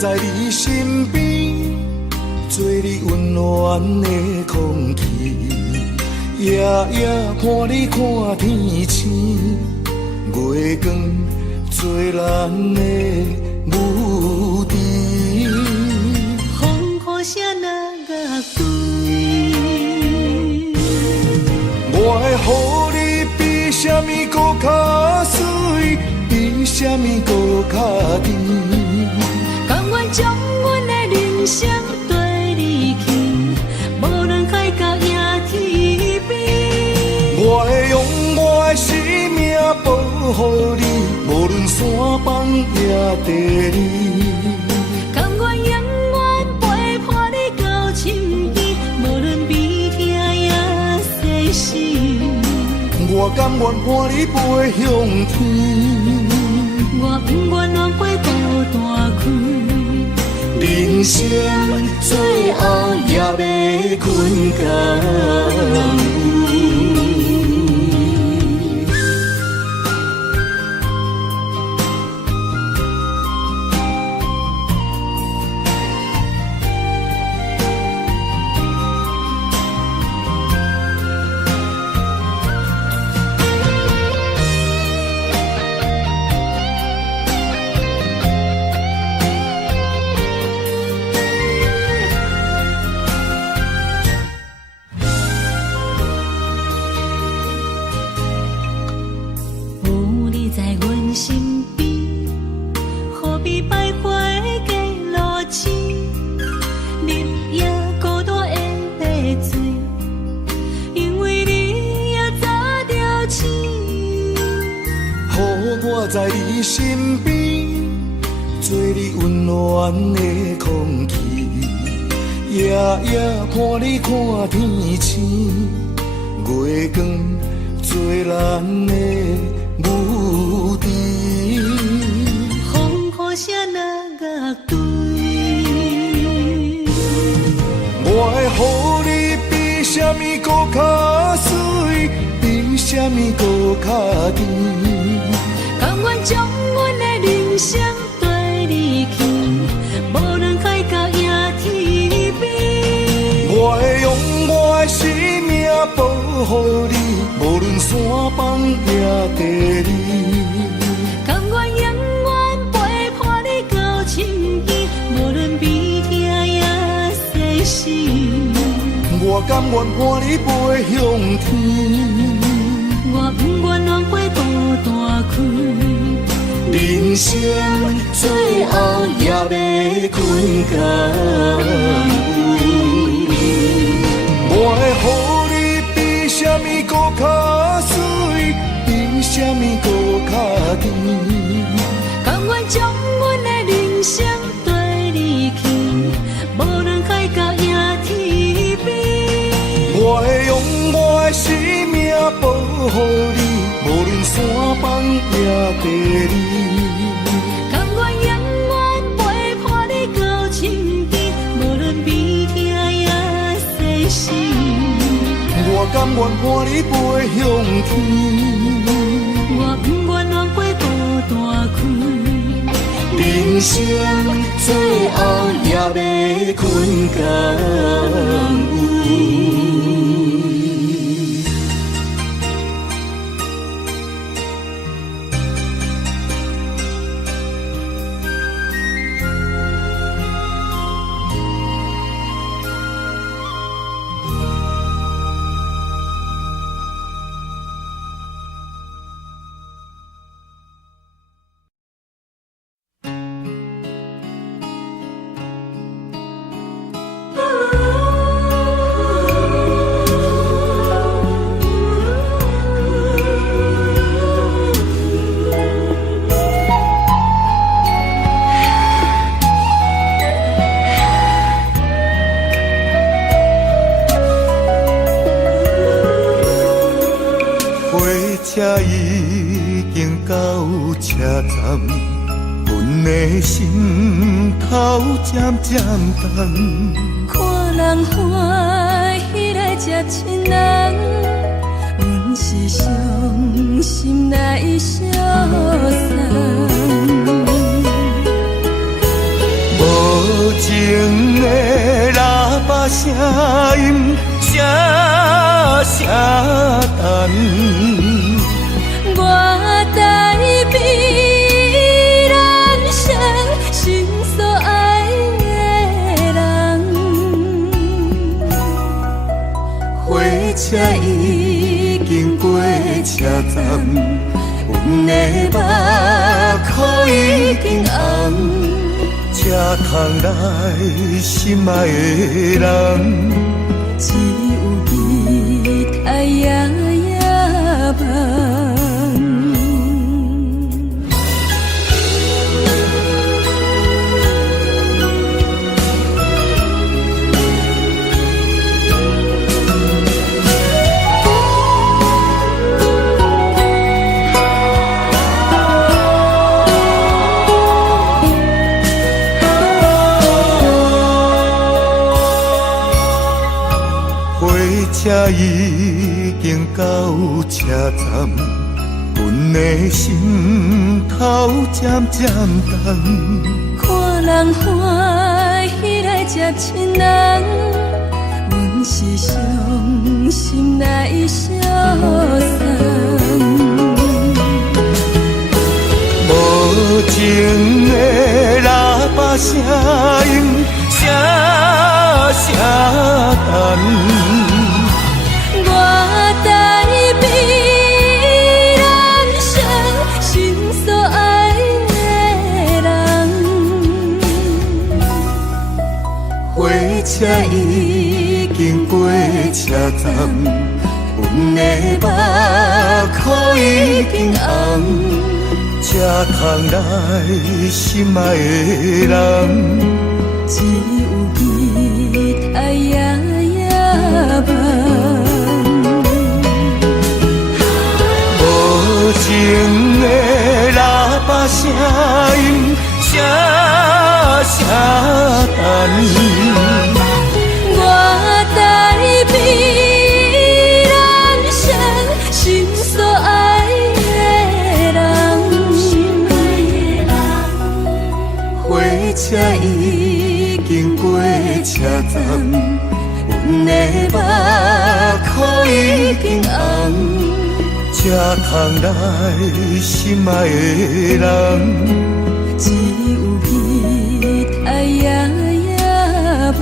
在你身边，做你温暖的空气，夜夜伴你看天星，月光做咱的母猪。风雨声若乐对，我会予你比什么搁较水，比什么搁较甜。甘愿将阮的人生跟你去，无论海角也天边。我会用我的生命保护你，无论山崩也地理。甘愿永远陪伴你到深边，无论悲痛也世事。我甘愿伴你飞向天，我不愿让飞孤单开。人生最后也要困觉。在你身边，做你温暖的空气，夜夜伴你看天星，月光做咱的母猪。风雨声若乐对，我会予你比什么搁较水，比什么搁较甜。甘愿将阮的人生跟你去，无论海角也天边。我会用我的生命保护你，无论山崩也地理。甘愿永远陪伴你到深边，无论悲痛也世事。我甘愿伴你飞向天，我不愿让飞孤单开。人生最后也要困觉。我会予你比什么搁较水，比什么搁较甜。甘愿将阮的人生跟你去，无论海角也天边。我会用我的生命保护你，无论山崩也地理。甘愿永远陪伴你到深边，无论悲痛也世事。我甘愿伴你飞向天，我不愿让飞孤单开。人生最后也要困觉。车已经到车站，阮的心头渐渐重。看人欢喜来接亲人，阮是伤心来消散。无声音声声等。我台北人生心所爱的人，火车已经过车站，阮的目眶已经红，才通来心爱的人。只有你太夜夜梦。车已经到车站，阮的心头渐渐重。看人欢喜来接亲人，阮是伤心来消散。无情的喇叭声音，声声等。我台北人生心所爱的人，火车已经过车站，阮的目眶已经红，才通来心爱的人。只有你太夜夜梦。情的喇叭声音，声声等。我台北人生心所爱的人，火车已经过车站，阮的目眶已经红。才通来心爱的人，只有你太夜夜梦。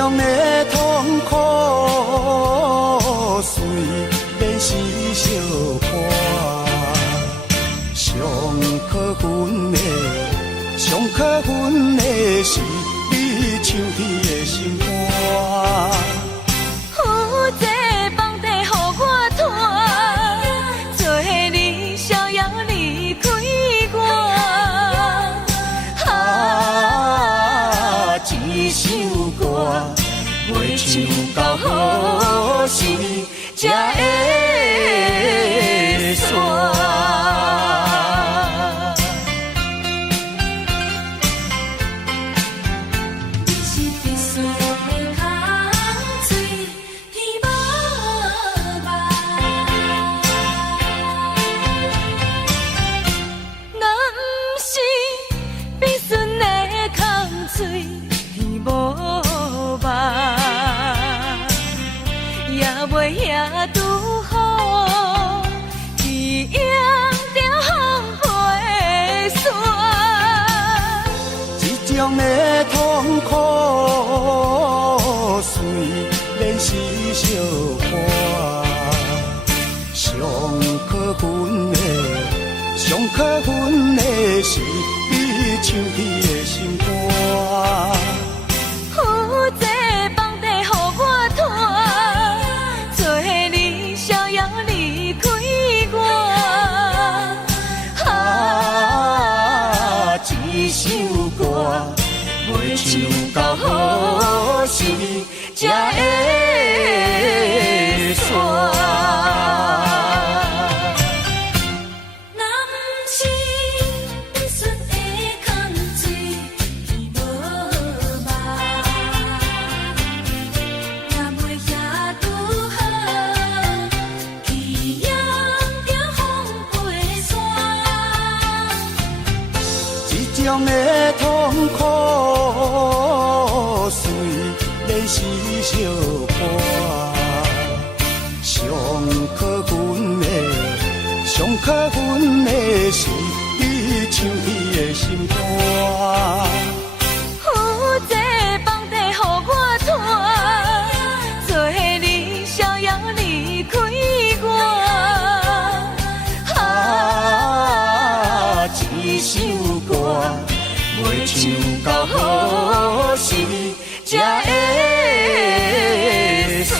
种的痛苦，随便是相伴。上可恨的是你唱起的心肝。有这房地予我拖，做你逍遥离开我。一首歌袂唱到好时才会煞。可阮的是比唱起的心肝。有这房地予我拖，做你逍遥离开我。一首歌袂唱到好时才会煞。种的痛苦随泪湿相伴，上可阮的是你唱起的心肝。有这房地予我拖，做你逍遥离开我。一首歌袂唱到好时才会煞。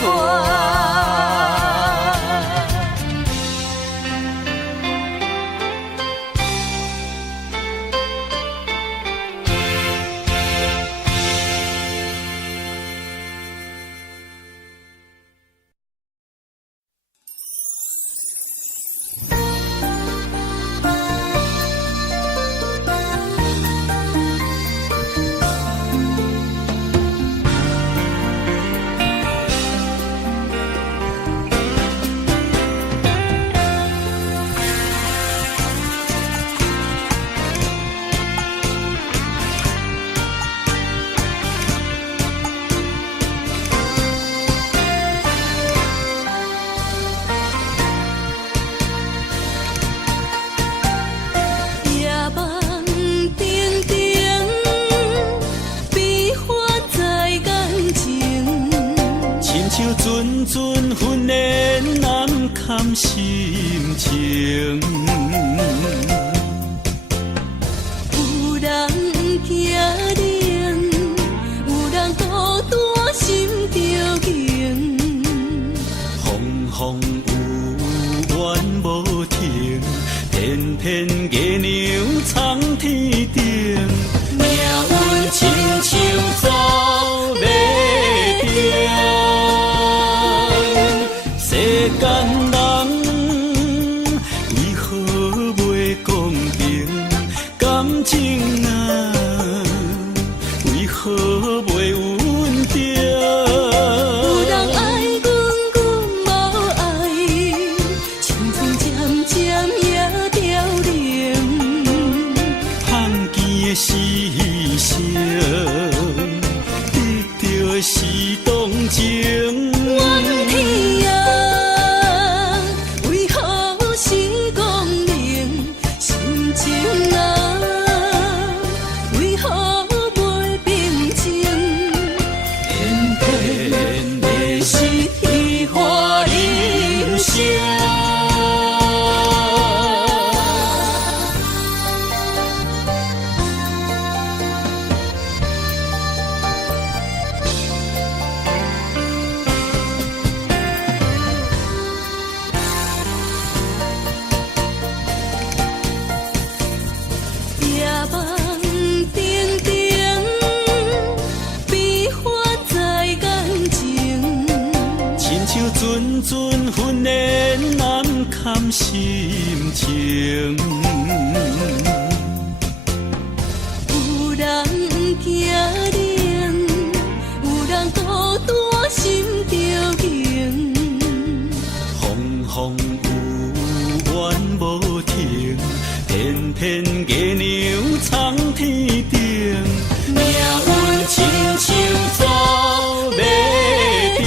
阵阵训练难堪心情，有人惊冷，有人孤单心着惊，风有怨无停，偏偏月亮藏天顶，命运亲像走马灯。世间人为何袂公平？感情啊，为何袂稳定？有人爱阮，阮无爱，青春渐渐也凋零。盼见的是谁？得到的是动情。怨天啊，为何是光明？心情啊，为何袂平静？偏偏的是虚华人生。夜梦定定，悲欢在眼前，亲像阵阵训练难堪心情。有人惊冷，有人孤单心着惊，风有怨无停，偏偏月亮藏天顶，命运亲像走马灯。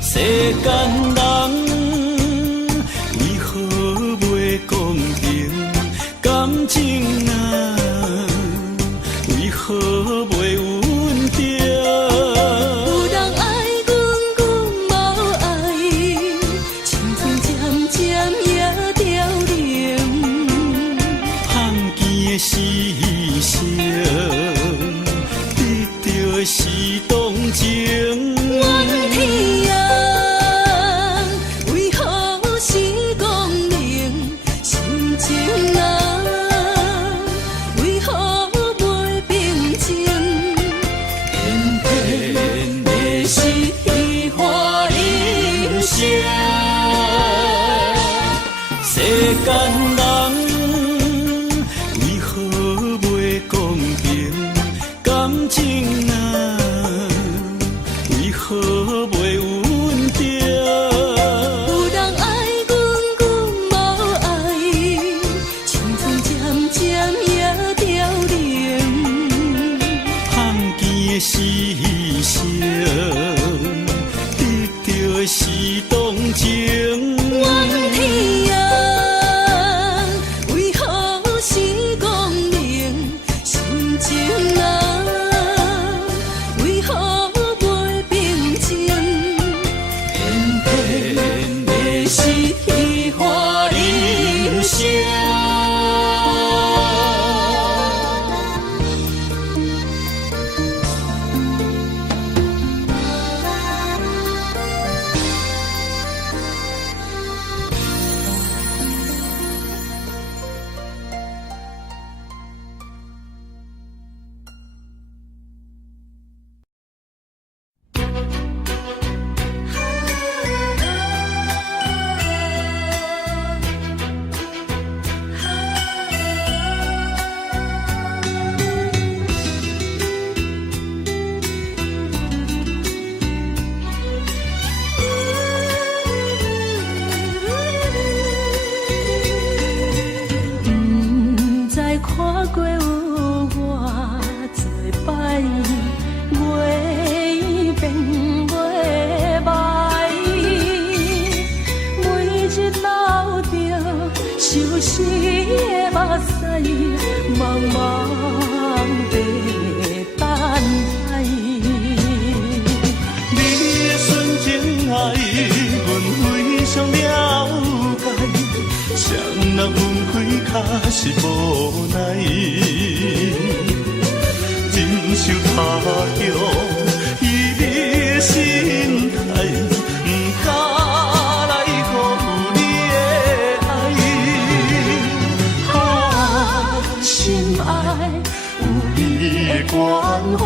世间人为何袂公平？感情啊，为何袂稳定？有人爱阮，阮无爱，青春渐渐也凋是动情。怨天啊，为何是讲明心情啊？为何袂平静？偏偏的是虚华人生，世间人为何袂公平？感情啊，为何袂稳定？有人爱阮，阮无爱，青春渐渐也凋零。放弃的是生，得到的是动情。怨天啊，为何是讲明心情啊？为何袂平静？偏偏的是虚华人生。看过有偌多摆，月变月歹，每日流着相思的目屎，茫茫地等待。你的纯情爱，阮非常了解，谁人分开却是无奈，忍受他乡伊的心态，不敢来辜负你的爱。啊，心爱有你的关怀，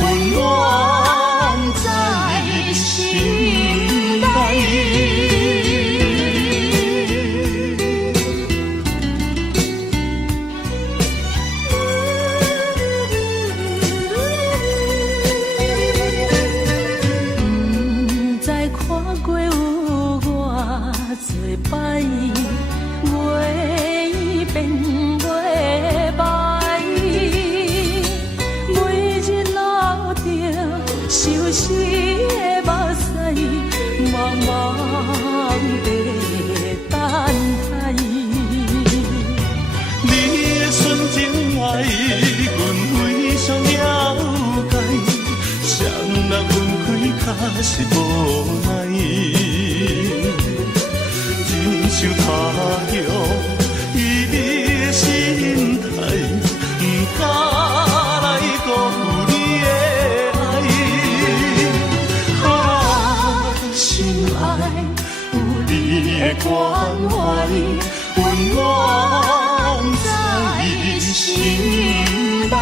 温暖在心内。摆月变月歹，每日流着相思的目屎，茫茫地等待。你的纯情爱，阮非常了解，谁人分开却是无奈。忍受他乡伊的心态，不敢来辜负你的爱。啊，心爱有你的关怀，温暖在心内。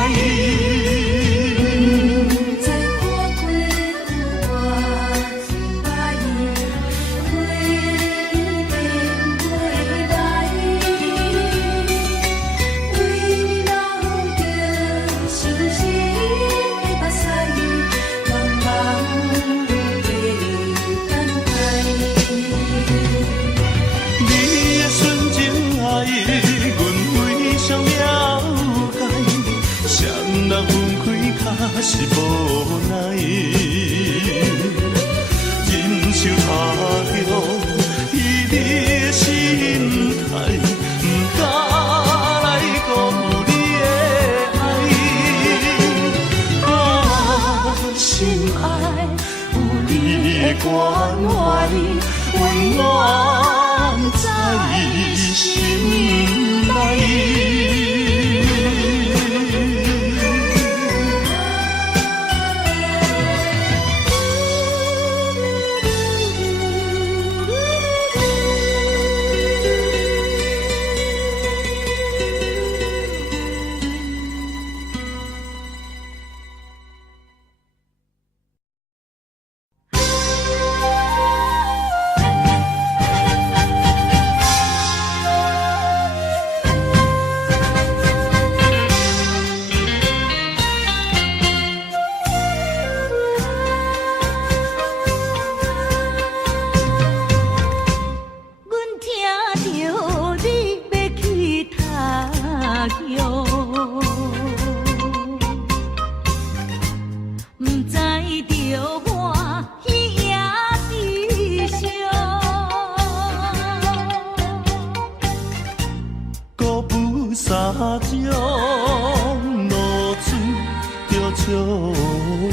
是无奈，忍受他乡伊的心态，不敢来辜负你的爱。啊，心爱有你的关怀，温暖在心内。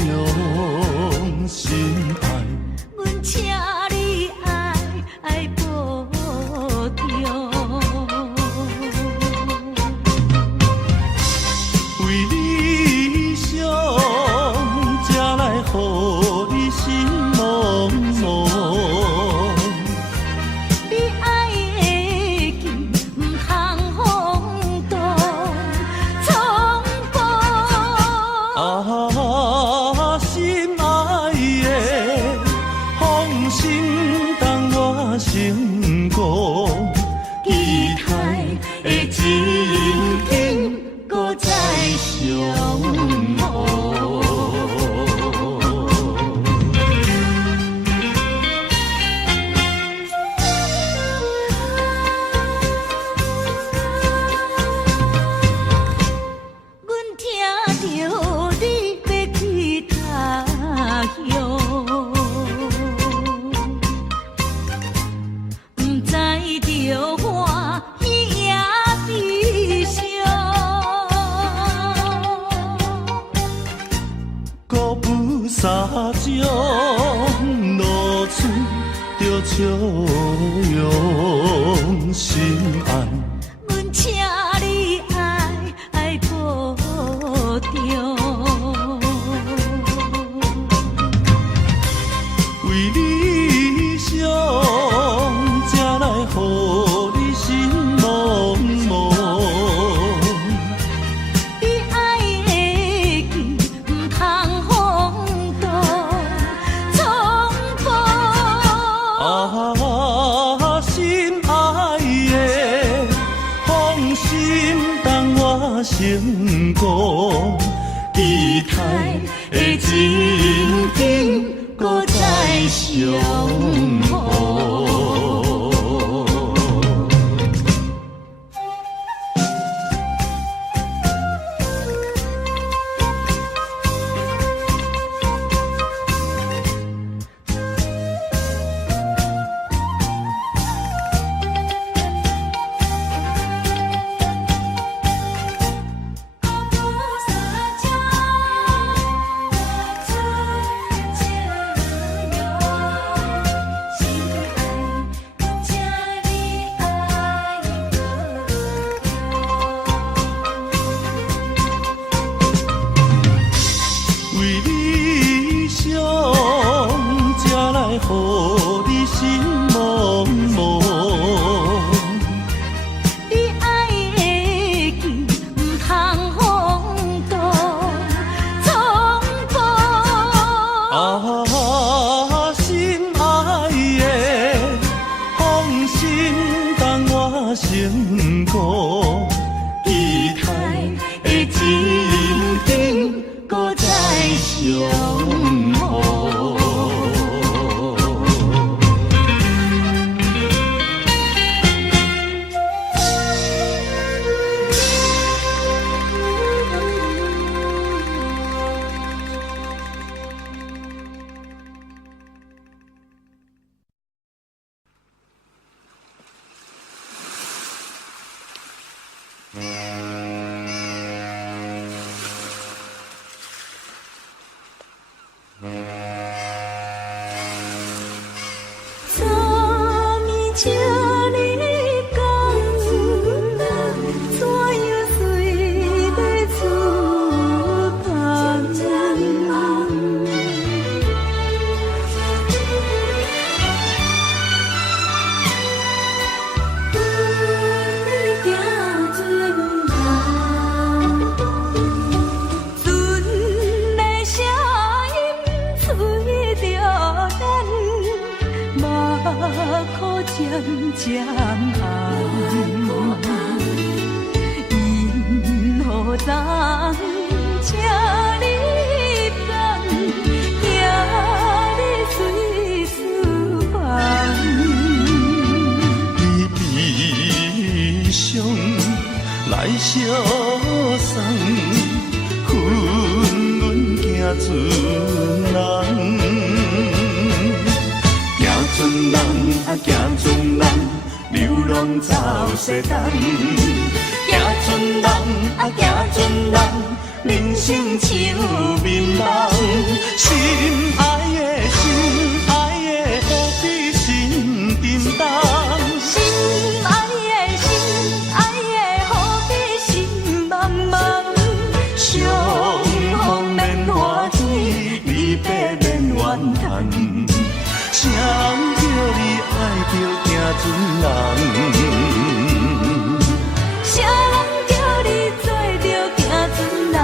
用心爱。阮请你爱保重。为理想，才来予你心茫茫。你爱的紧，唔通风动冲破。啊，心爱的，放心当我成功，期待的真紧，搁再相逢。阮听着你要去他乡，不知着欢喜也悲伤，搁不撒种，露出着笑容心爱。阮请你爱保重。为理想，才来予你心茫茫。你爱的紧，唔通风动冲破。啊，心爱的，放心当我成功，期待的真紧，搁再相逢。为理想，才来予你心茫茫。你爱的紧，唔通风动冲破。啊，心爱的，放心当我成功，期待的真紧，搁再相逢。昨暝请你讲怎样随要出发？你行船头，船的声音吹着咱。目眶渐渐红，因何人请你放，惊你水思房？你悲伤来相送，恨阮行船人。船人啊，行船人，流浪走西东。行船人啊，行船人，人生像眠梦，心爱的心爱的，何必心沉重？心爱的心爱的，何必心茫茫？相逢免欢喜，离别免怨叹。谁人叫你爱着行船人？谁人叫你做着行船人？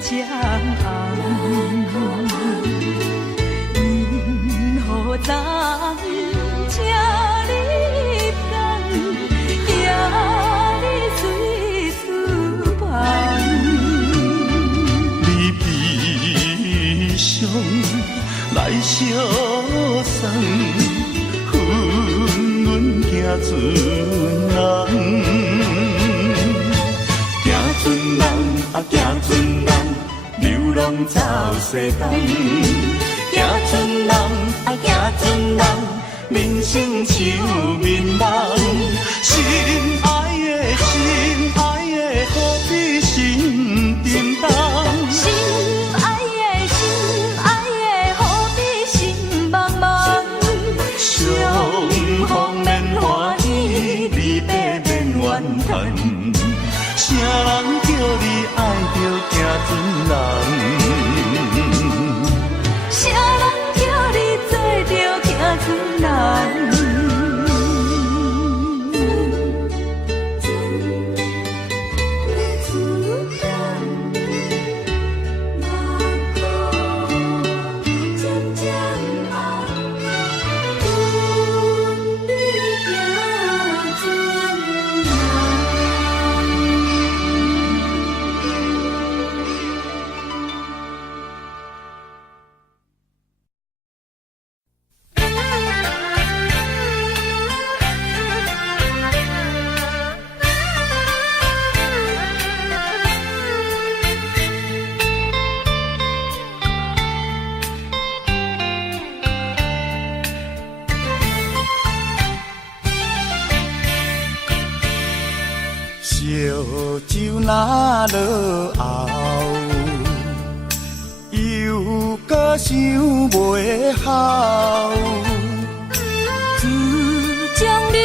渐红，因何人请你等，也你随思旁。你悲伤来相送，恨阮行船人。行船人啊，行船人，流浪走西东。行船人啊，行船人，人生像眠梦。心爱的心爱的，何必心沉重？心爱的心爱的，何必心茫茫？相逢免欢喜，离别免怨叹。谁人叫你爱着行船人？谁人叫你做着行船人？烧酒若落后，又搁想袂好。自将你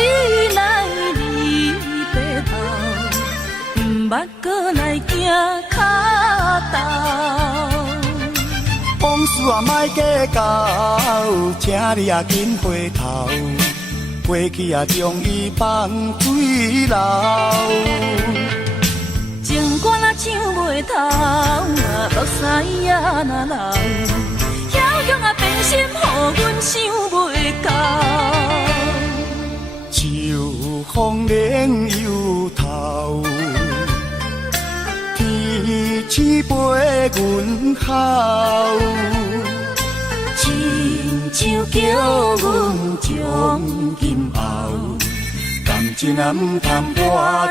来离别后，毋捌搁来行脚头。往事啊，莫计较，请你啊紧回头。过去啊，将伊放水流。情歌若唱袂透，目屎也若流，遐强啊变心，予阮想袂到。秋风冷又透，天星陪阮哭。亲像叫阮将今后，感情啊毋通拖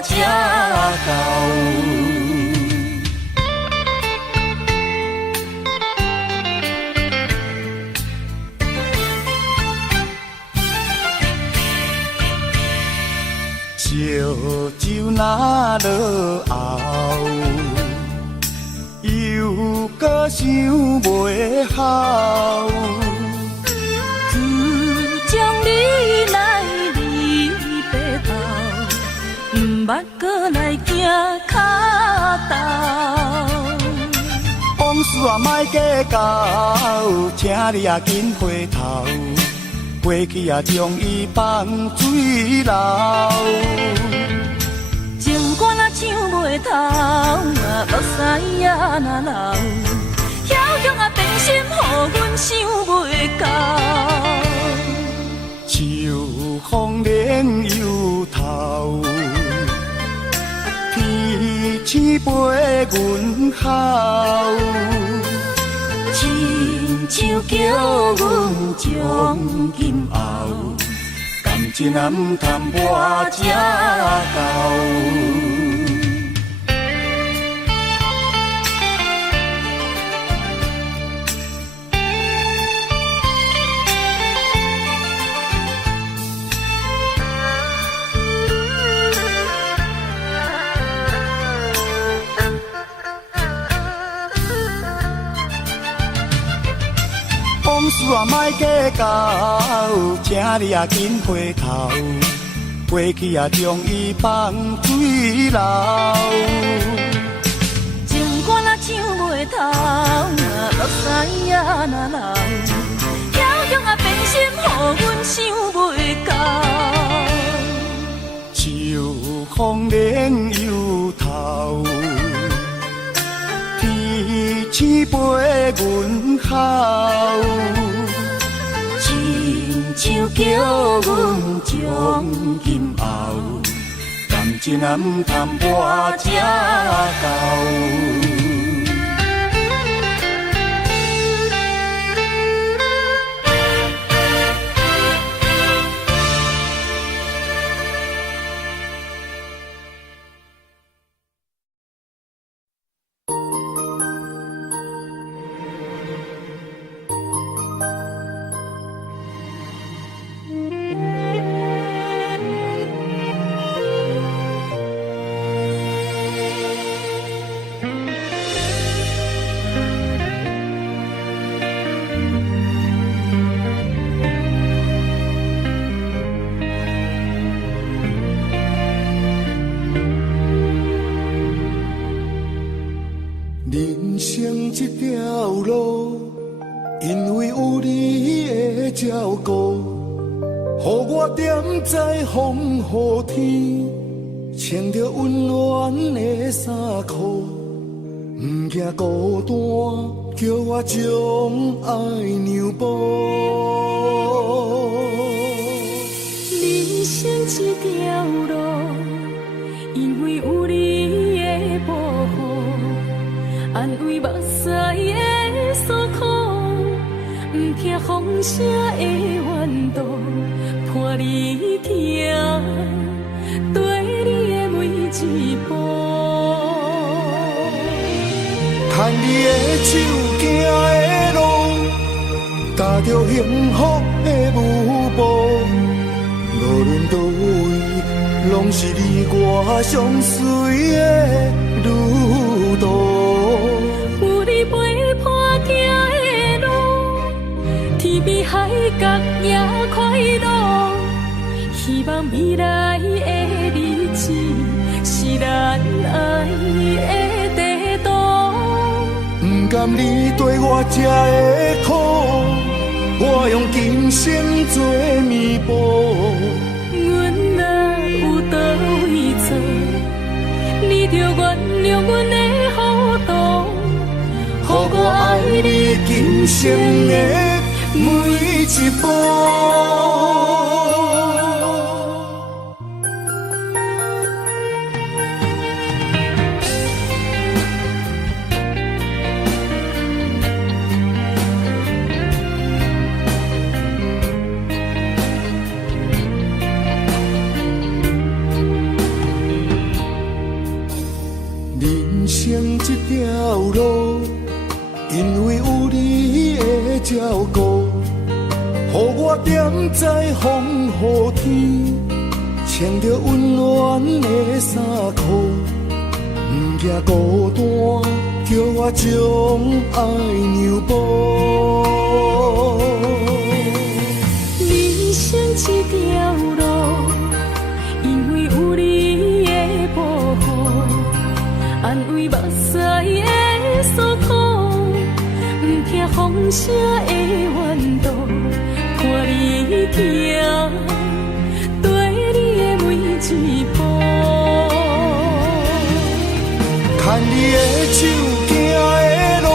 这厚。烧酒若落后，又搁想袂好。自将你来离别后，毋捌搁来行脚头。往事啊莫计较，请你啊紧回头。过去啊，将伊放水流。情歌若唱袂透，目屎也若流，遐强啊变心，予阮想袂到。秋风冷又透，星陪阮哭，亲像叫阮将今后，感情也毋通我这够。往事啊，莫计较，请你啊紧回头，过去啊将伊放水流。情歌若唱袂透，目屎也若流，遐强啊变心，予阮想袂到。秋风连忧头，天星陪阮哭，亲像叫阮将今后，感情也毋通我这够。人生这条路，因为有你的照顾，予我踮在风雨天，穿着温暖的衫裤，不惊孤单，叫我将爱让步。人生这条路，因为有你的保护。安慰目屎的诉苦，不听风声的怨毒，伴你行对你的每一步。牵你的手行的路，踏着幸福的舞步，无论倒位，拢是你我相随的旅途。有你陪伴行的路，天边海角也快乐。希望未来的日子是咱爱的地图。不甘你对我这的苦，我用今生做弥补。阮若有倒位错，你着原谅阮的糊涂。予我爱你今生的每一步。人生这条路，因为有你的照顾，予我踮在风雨天，穿着温暖的衫裤，不惊孤单，叫我将爱让步。人生这条路，因为有你的保护，安慰目屎的诉苦，不听风声的怨毒，伴你行对你的每一步。牵你的手行的路，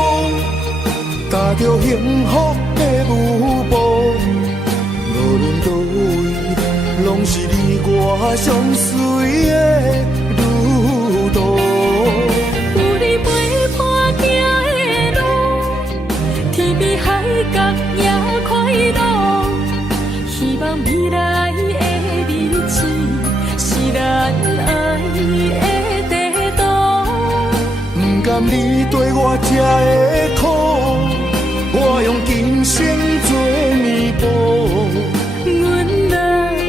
踏着幸福的舞步，无论倒位，拢是你我相随的旅途。甘你对我吃的苦，我用今生做弥补。阮若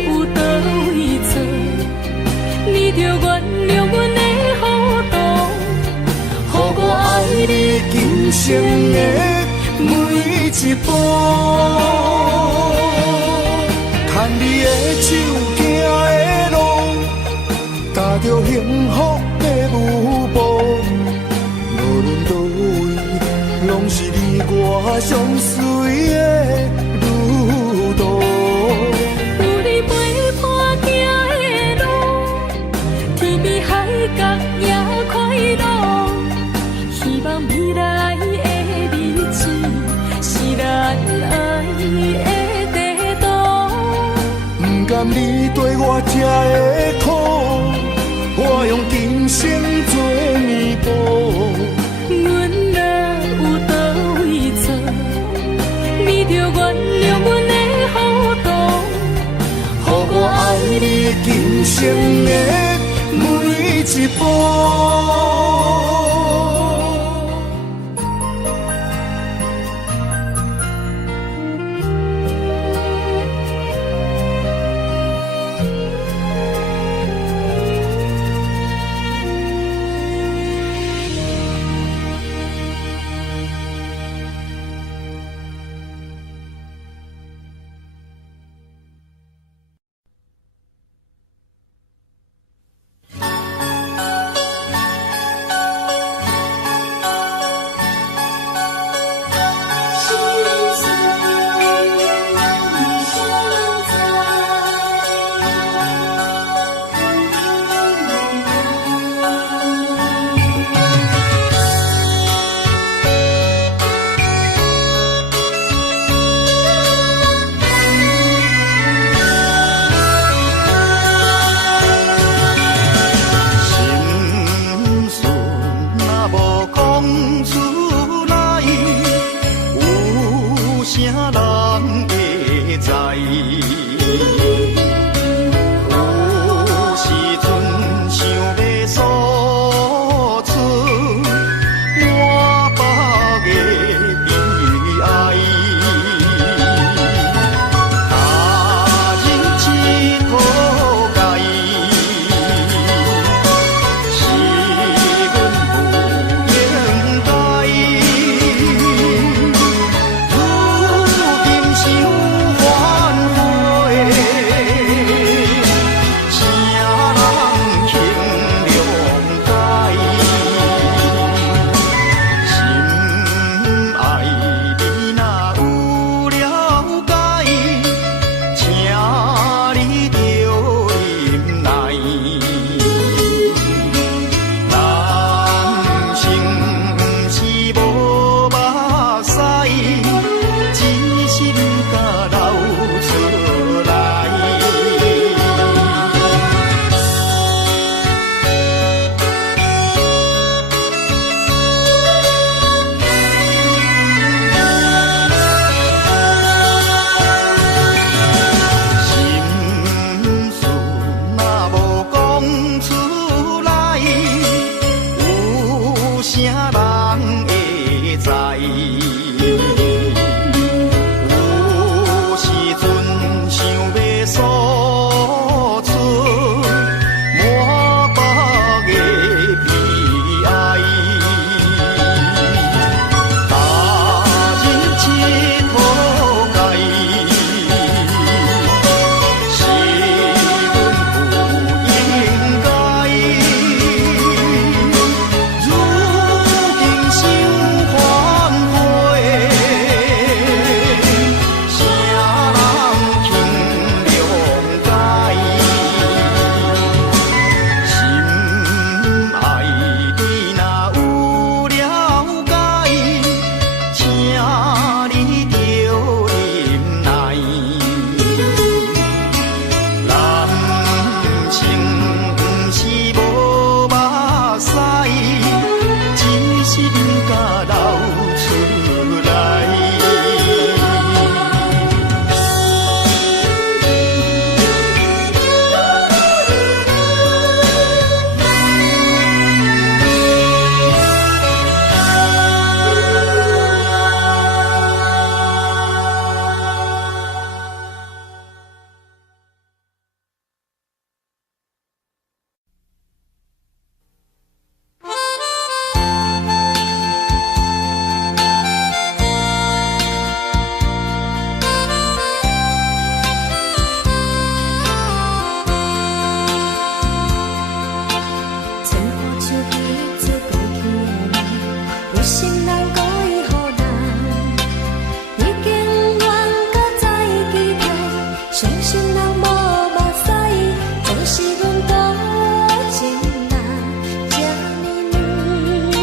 有倒位错，你着原谅阮的糊涂，予我爱你今生的每一步，牵你的手，行的路，踏着幸福的舞步。无论倒位，拢是你我相随的路途。有你陪伴行的路，天边海角也快乐。希望未来的日子是咱爱的地图。不甘你对我吃的苦，我用今生做弥补。阮若有倒位错，你着原谅阮的糊涂，予我爱你今生的每一步。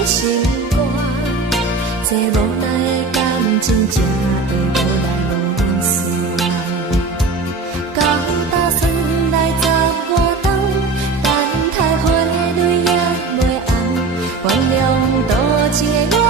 心肝，这无奈的感情才会无来无去。到搭船来15冬，等待花蕊也袂红，原谅多情的我。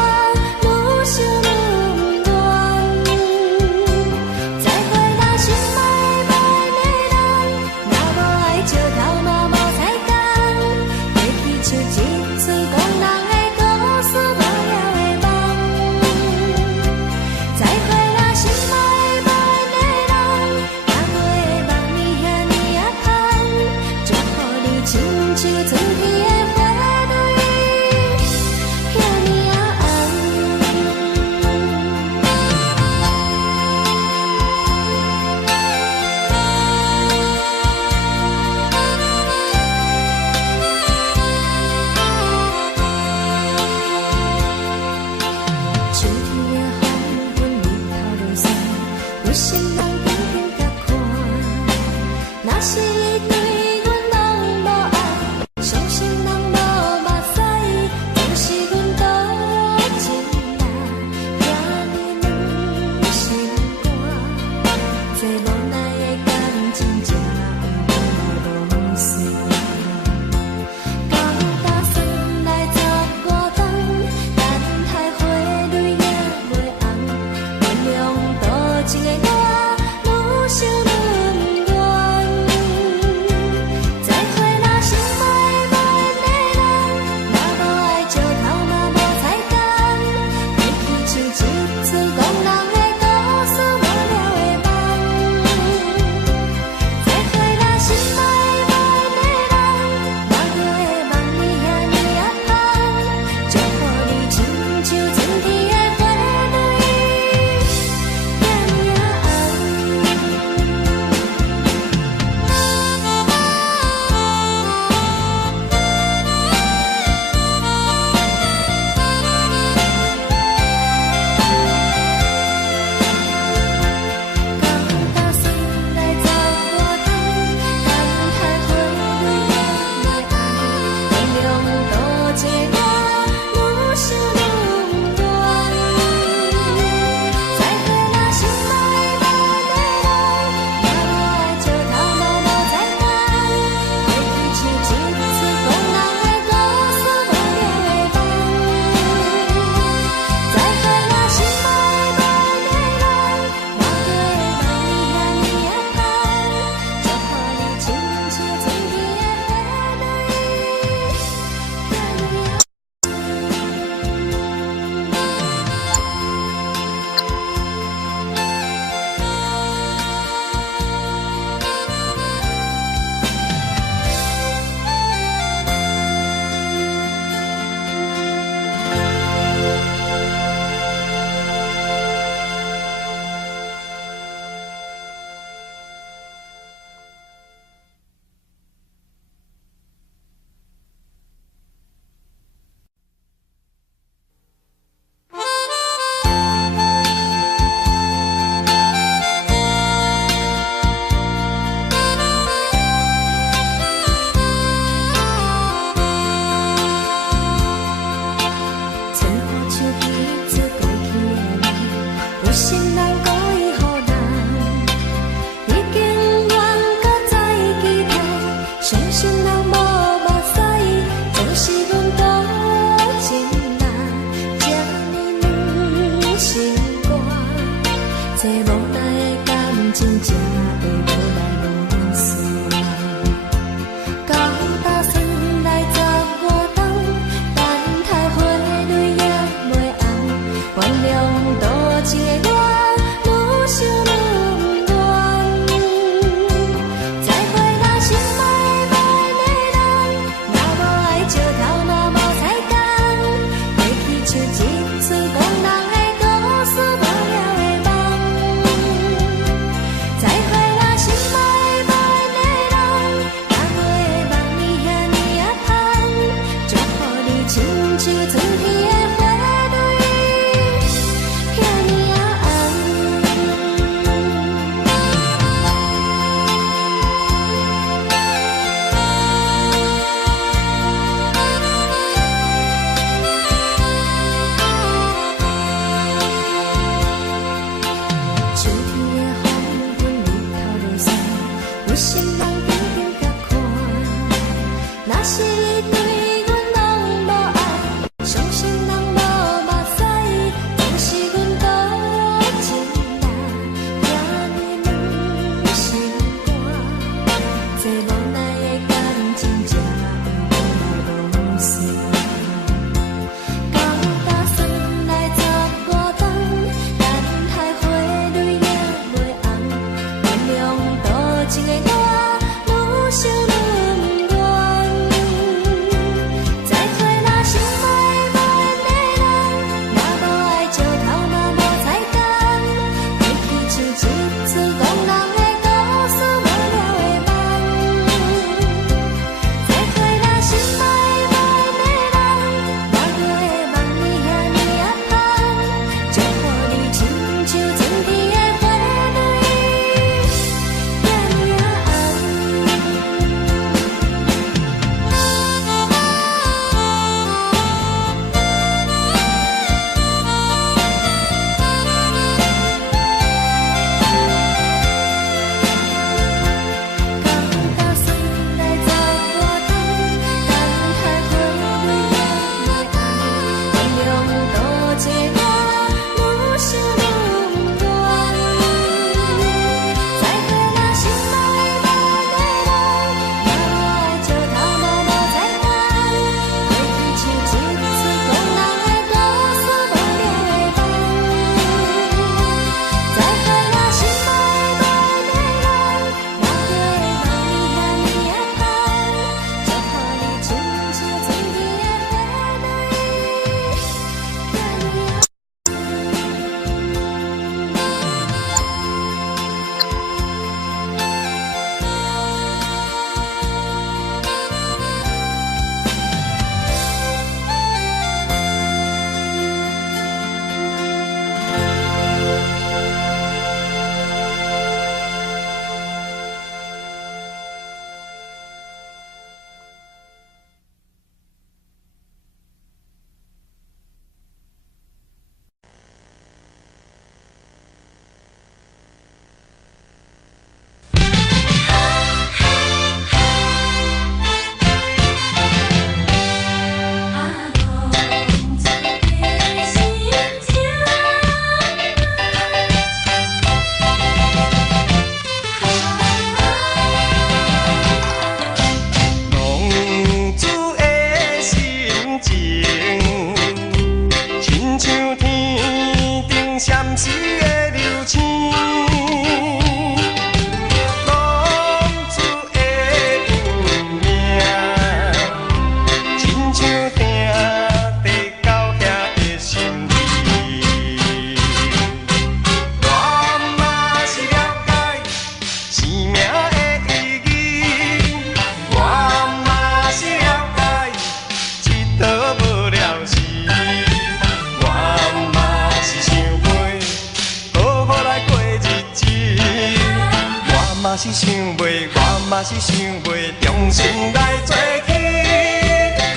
嘛是想袂，我嘛是想袂，重新来做起。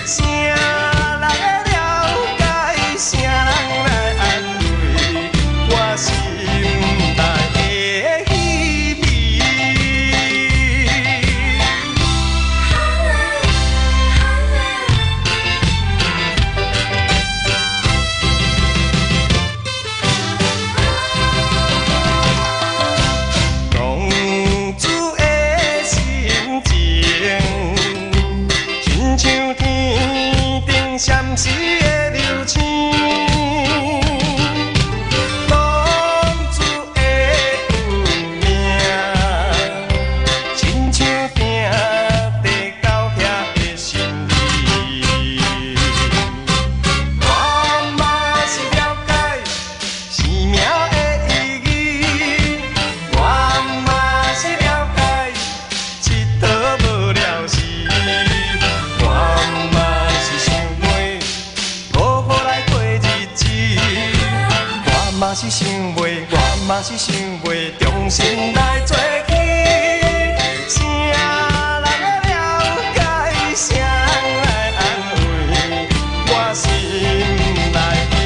谁人会了解？谁人来安慰我心内的稀闪时的流星，浪子的运命，亲像定地到遐的心意。我嘛是了解生命的意义，我嘛是了解一佗无了时。嘛是想袂，我嘛是想袂，重新来做起。谁人会了解？谁人来安慰我心内的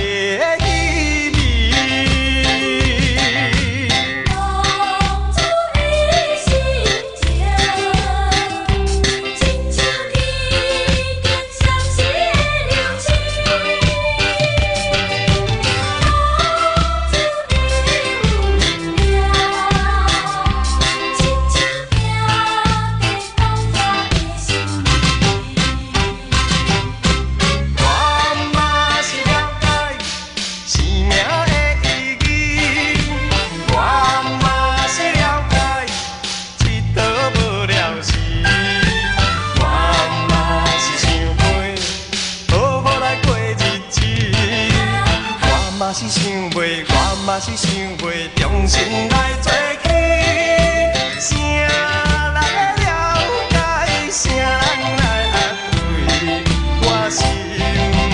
稀微？浪子的心情，亲像天边闪烁的流星。嘛是想袂，我嘛是想袂，重新来做起。谁人会了解？谁人来安慰我心内的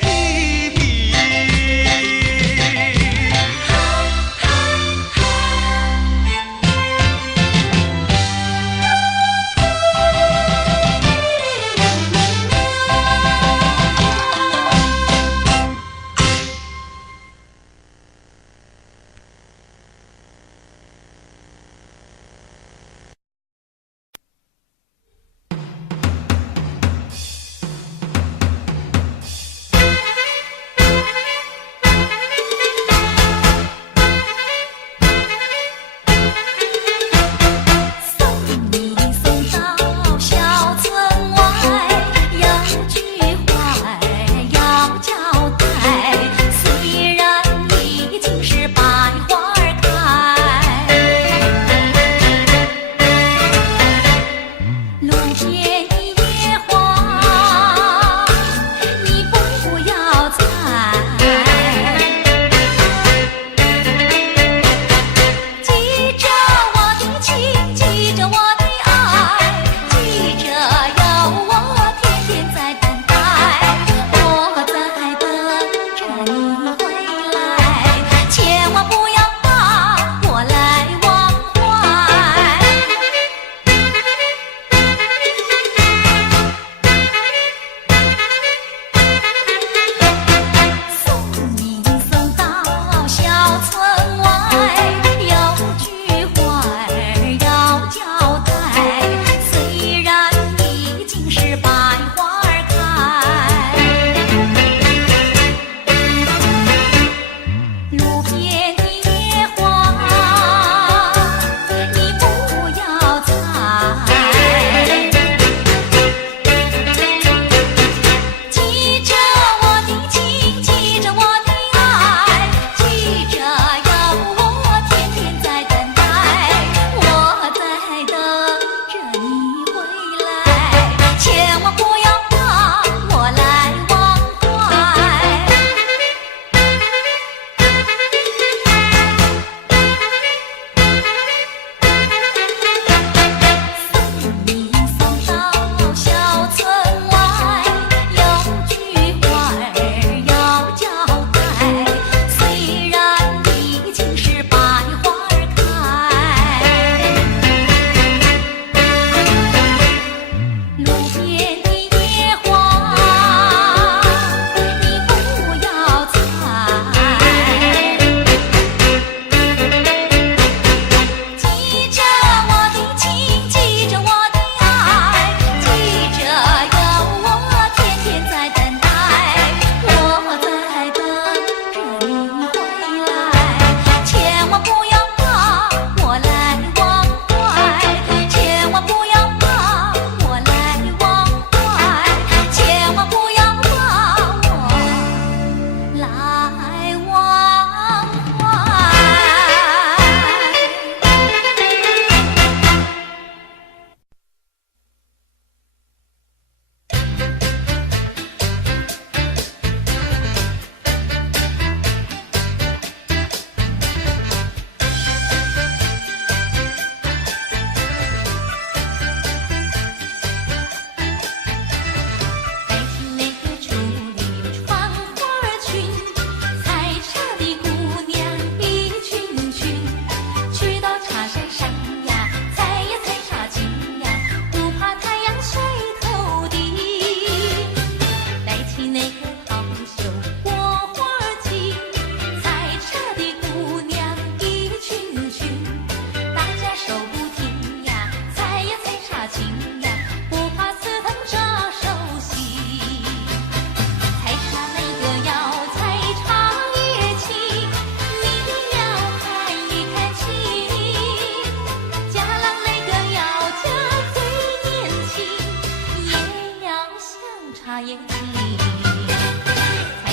稀微？茶叶青，采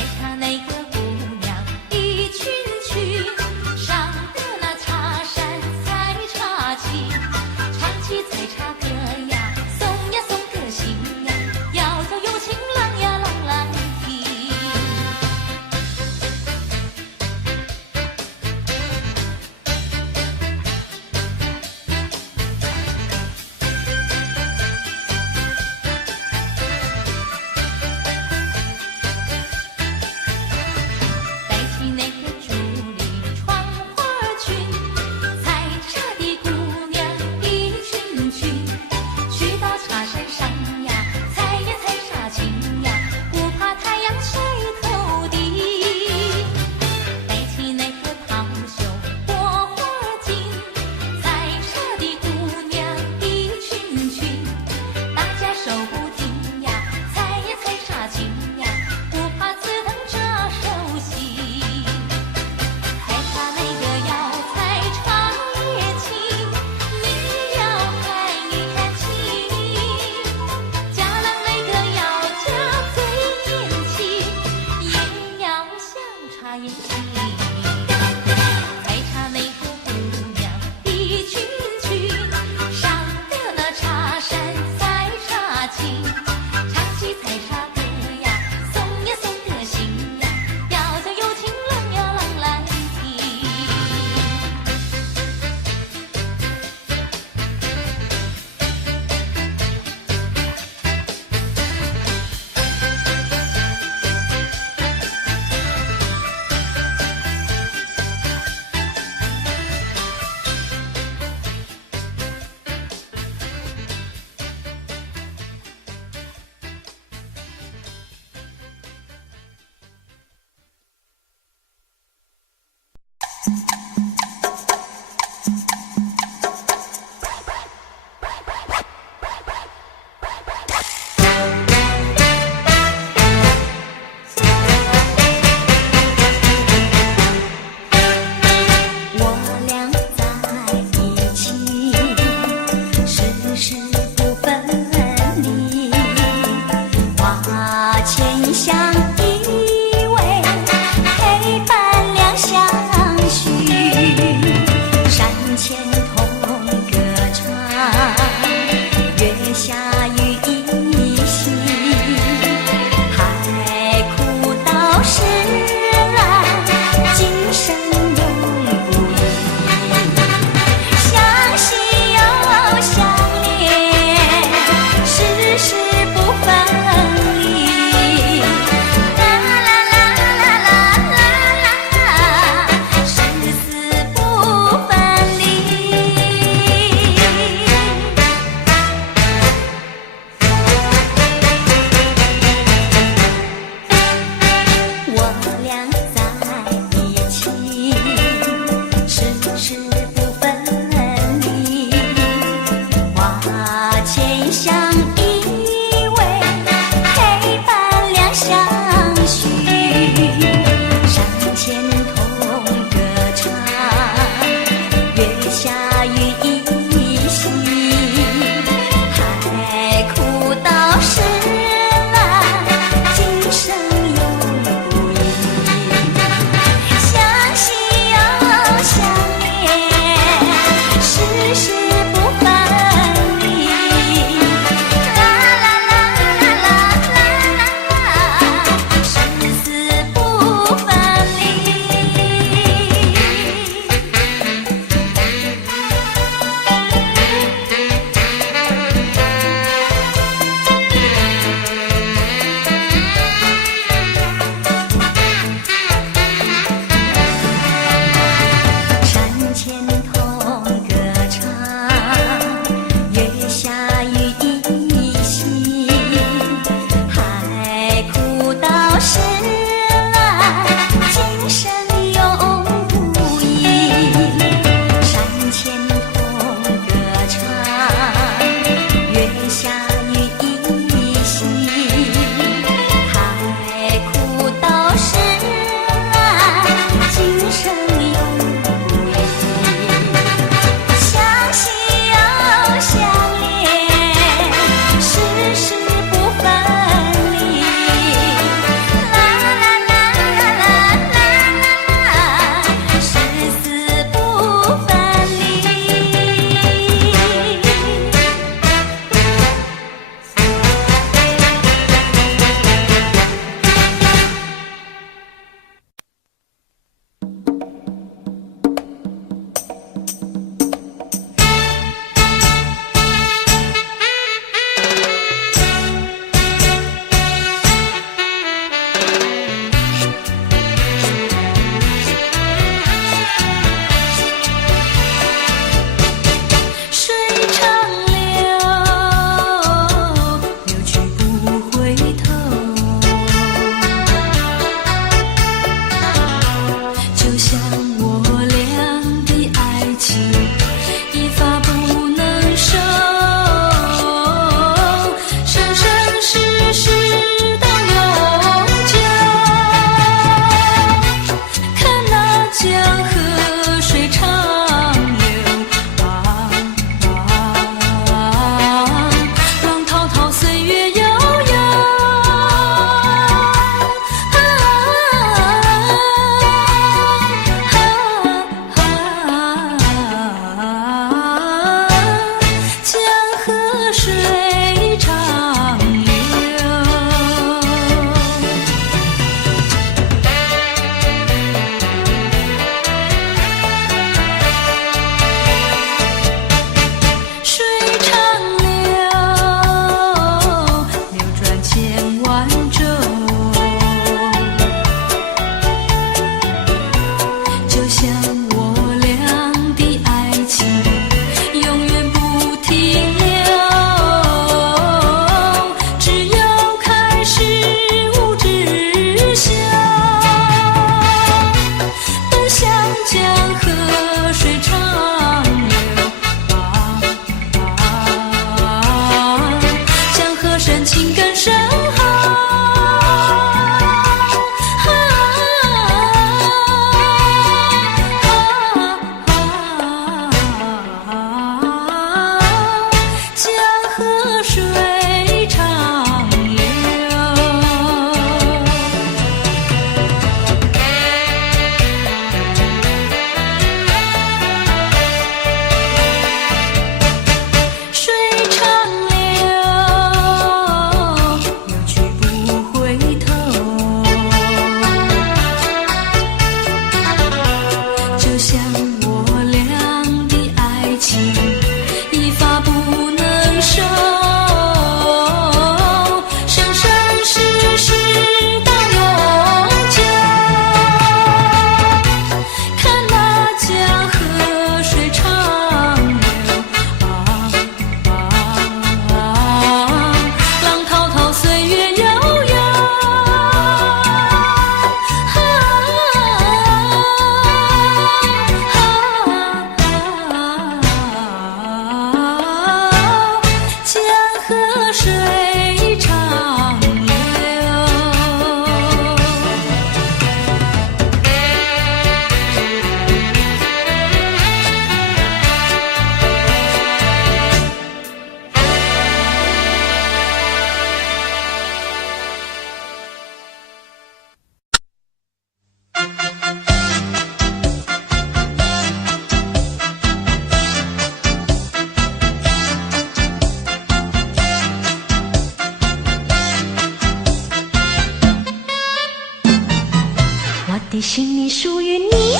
的心里属于你，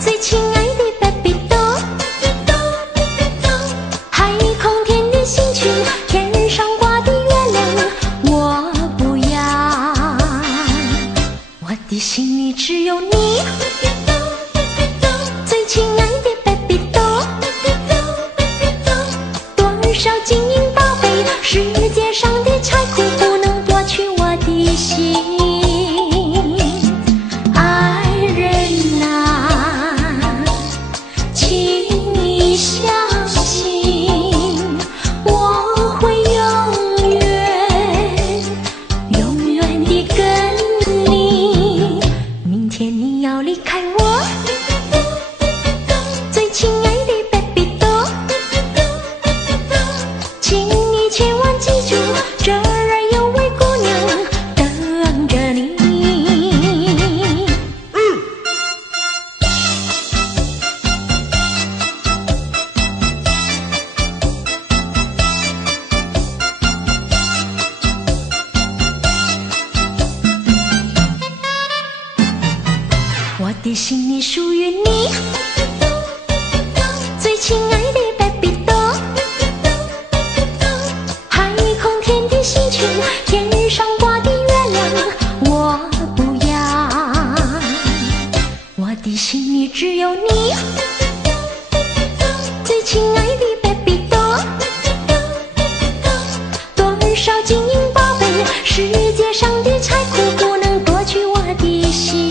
最亲爱的 baby 多，海空天的星群，天上挂的月亮，我不要。我的心里只有你，最亲爱的 baby 多，多少金银宝贝，世界上的财富不能夺取我的心。我的心里属于你，最亲爱的 baby 多，海空天的星群，天上挂的月亮，我不要。我的心里只有你，最亲爱的 baby 多，多少金银宝贝，世界上的财富不能夺取我的心。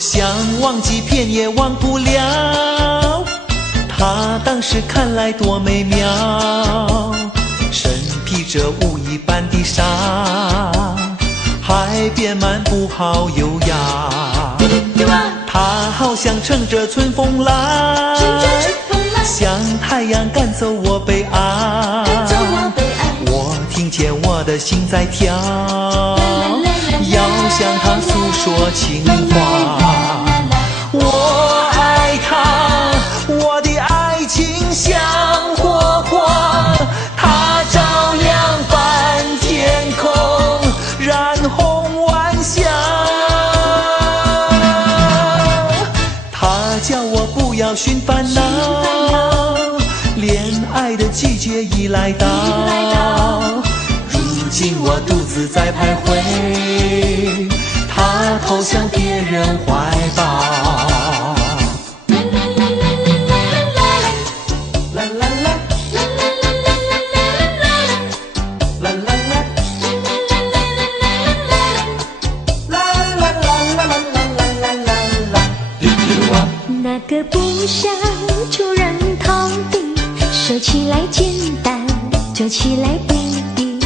想忘记片也忘不了，她当时看来多美妙，身披着雾一般的纱，海边漫步好优雅。她好像乘着春风来，像太阳赶走我悲哀。我听见我的心在跳，要向她诉说情话。我爱她，我的爱情像火花，它照亮半天空，染红晚霞。它叫我不要寻烦恼，恋爱的季节已来到。如今我独自在徘徊，他投向别人怀抱。那个不想出人头地，说起来简单，做起来baby。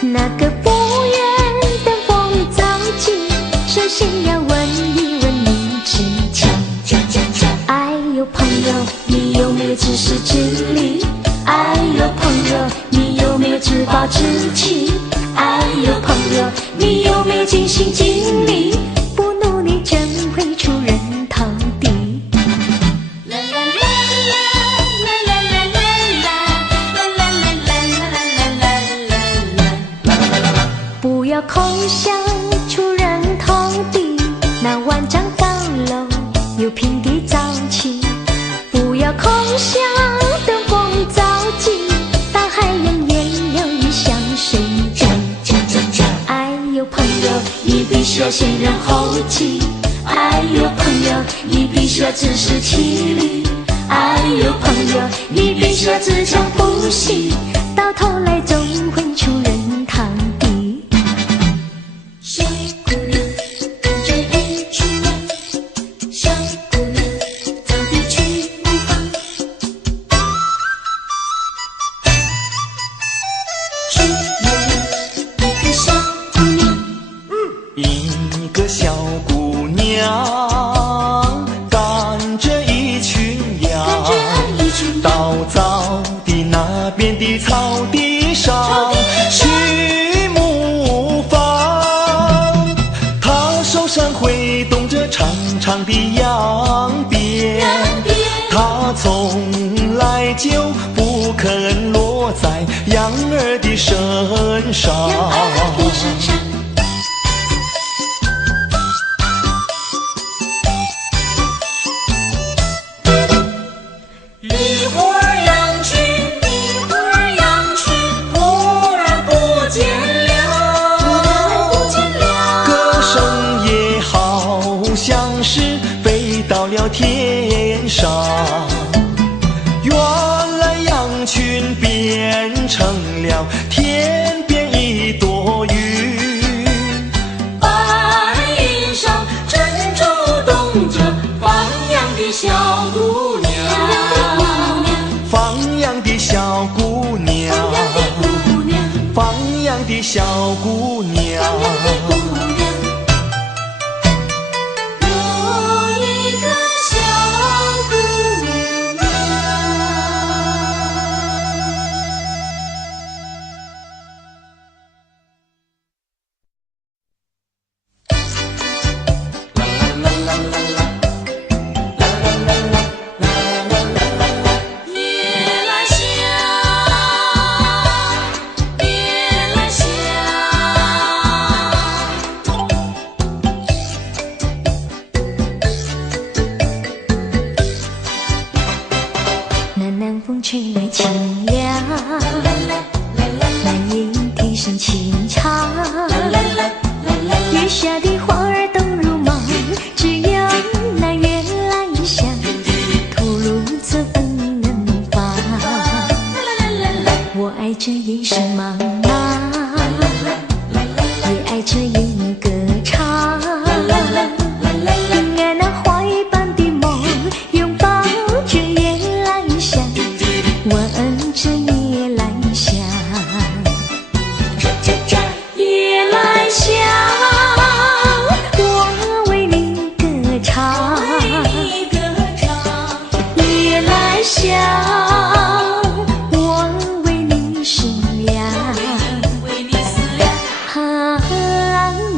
那个不愿登峰造极，首先要问一问你志气。哎呦朋友，你有没有知识智力？哎呦朋友，你有没有自暴自弃？哎呦朋友，你有没有尽心尽力？不努力怎会出人头地？不要空想出人头地，那万丈高楼有平地造起。不要空想登峰造极，大海洋也有鱼相随着。哎呦朋友，你必须要先人后己。哎呦朋友，你必须要自食其力。哎呦朋友，你必须要自强不息，到头来边的草地上去牧放，他手上挥动着长长的羊鞭，他从来就不肯落在羊儿的身上。一会儿羊群，一会儿羊群，忽然不见了，歌声也好像是飞到了天上。原来羊群变成了天边一朵云，白云上正主动着放羊的小姑娘。放羊的小姑娘，放羊的小姑娘。有一个小姑娘。夜来香，夜来香。那南风吹来清凉，那夜莺啼声轻唱，月下的花儿都如梦，只有那月来香，吐露着芬芳。我爱这夜深茫茫，也爱这夜歌唱，因爱那花一般的梦，拥抱着夜来香，吻着夜来香。夜来香，我为你歌唱，夜来香，我为你思量，为你思量。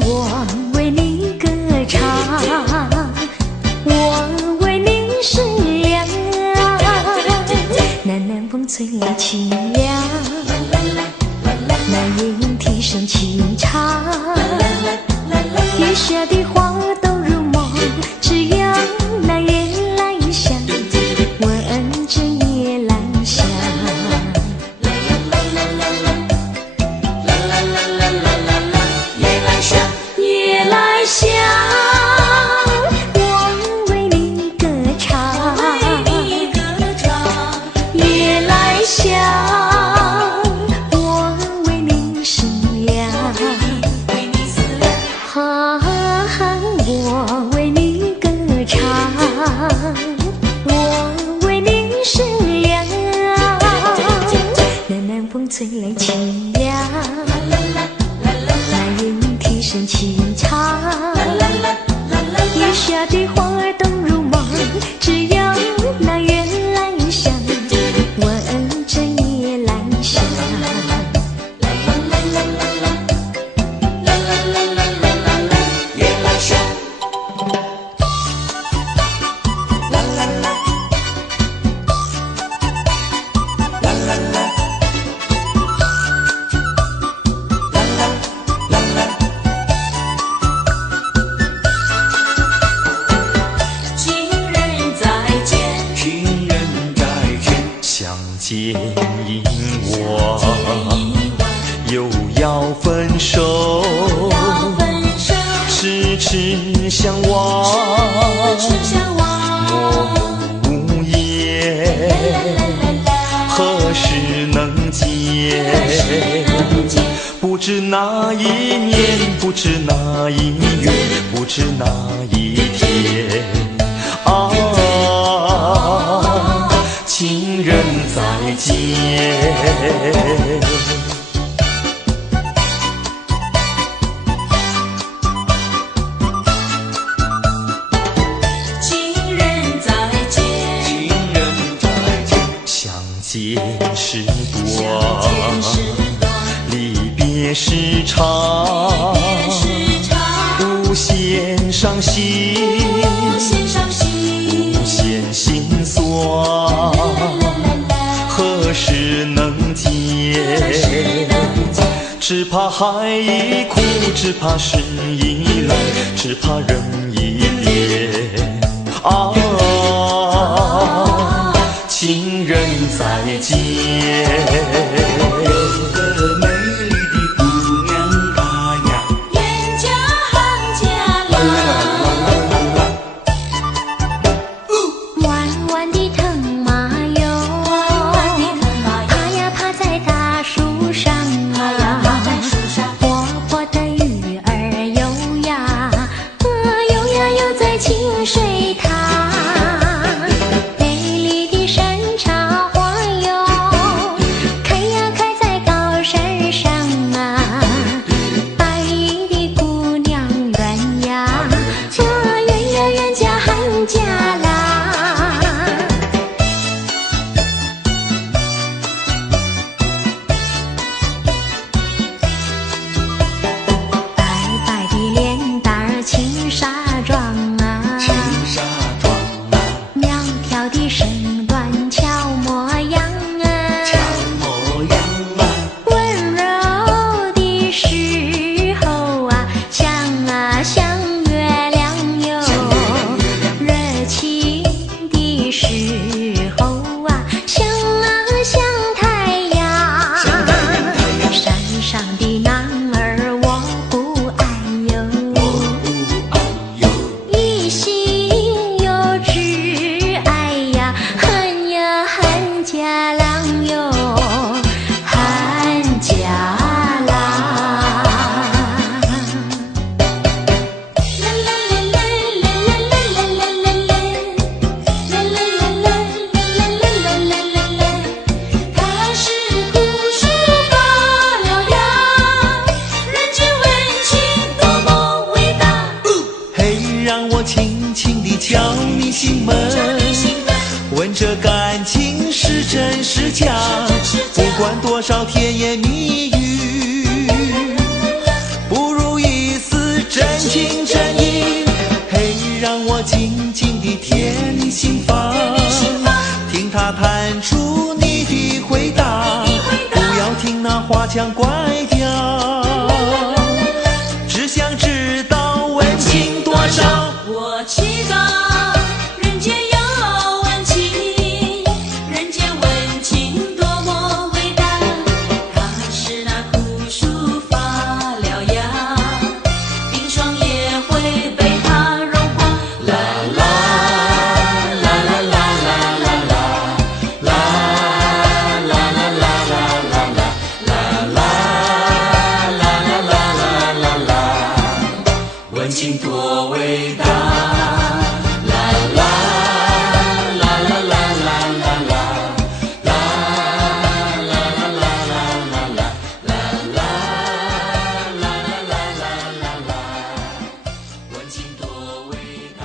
我为你歌唱，我为你思量。那南风吹来清凉，那夜莺啼声轻唱，月下的花儿都如梦，只有那夜来香，吻着夜来香。夜来香，我为你歌唱，夜来香，我为你思量。为你思量。我为你歌唱，我为你思量。那南风吹来清凉，那夜莺啼声轻唱，月下的花儿都如梦，只有那月来香，吻着夜来香。夜来香，情人再见，情人再见，相见已晚，又要分手，要分手，痴痴相望，痴相望。无言，何时能见？不知哪一年，不知哪一月，不知哪一天。啊，情人再见。情人再见，情人再见，相见时不离别时长，无限伤心，无限心酸，何时能解？只怕海已枯，只怕时已老，只怕人已别。啊，情人再见。美丽的姑娘她呀，冤家行家郎，弯弯的藤马哟，它呀趴在大树上啊，活泼的鱼儿游呀，游呀游在清水塘。美丽的山茶花哟，开呀开在高山上啊，白衣的姑娘圆呀，圆呀圆家喊家郎。白白的脸蛋儿青纱妆啊，青纱妆啊，苗条的身段俏模样啊，俏模样啊，温柔的时候啊，像月亮哟，热情的时候啊，像太阳。山上的男儿我不爱哟，一心又只爱呀，喊家郎哟，喊家郎。啦啦啦啦啦啦啦啦啦啦，啦啦啦啦啦啦啦啦啦，他是古树发了芽，人间温情多么伟大。嘿，让我轻轻地敲你心门，问这感情是真是假？不管多少甜言蜜语，不如一丝真情真意。嘿，让我静静地舔你心房，听他弹出你的回答，不要听那花腔怪调，只想知道温情多少。我知道人间有温情，人间温情多么伟大。它是那枯树发了芽，冰霜也会被它融化。啦啦啦啦啦啦啦啦，啦啦啦啦啦啦啦，啦啦啦啦啦啦啦，温情多伟大。温情多伟大。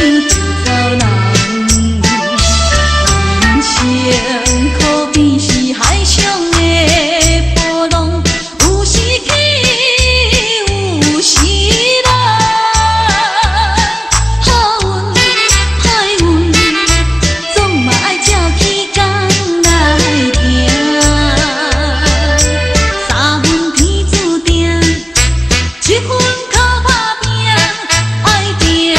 就走人。人生可比是海上的波浪，有时起，有时落。好运歹运，总嘛爱照起工来行。三分天注定，七分靠打拼，爱拼才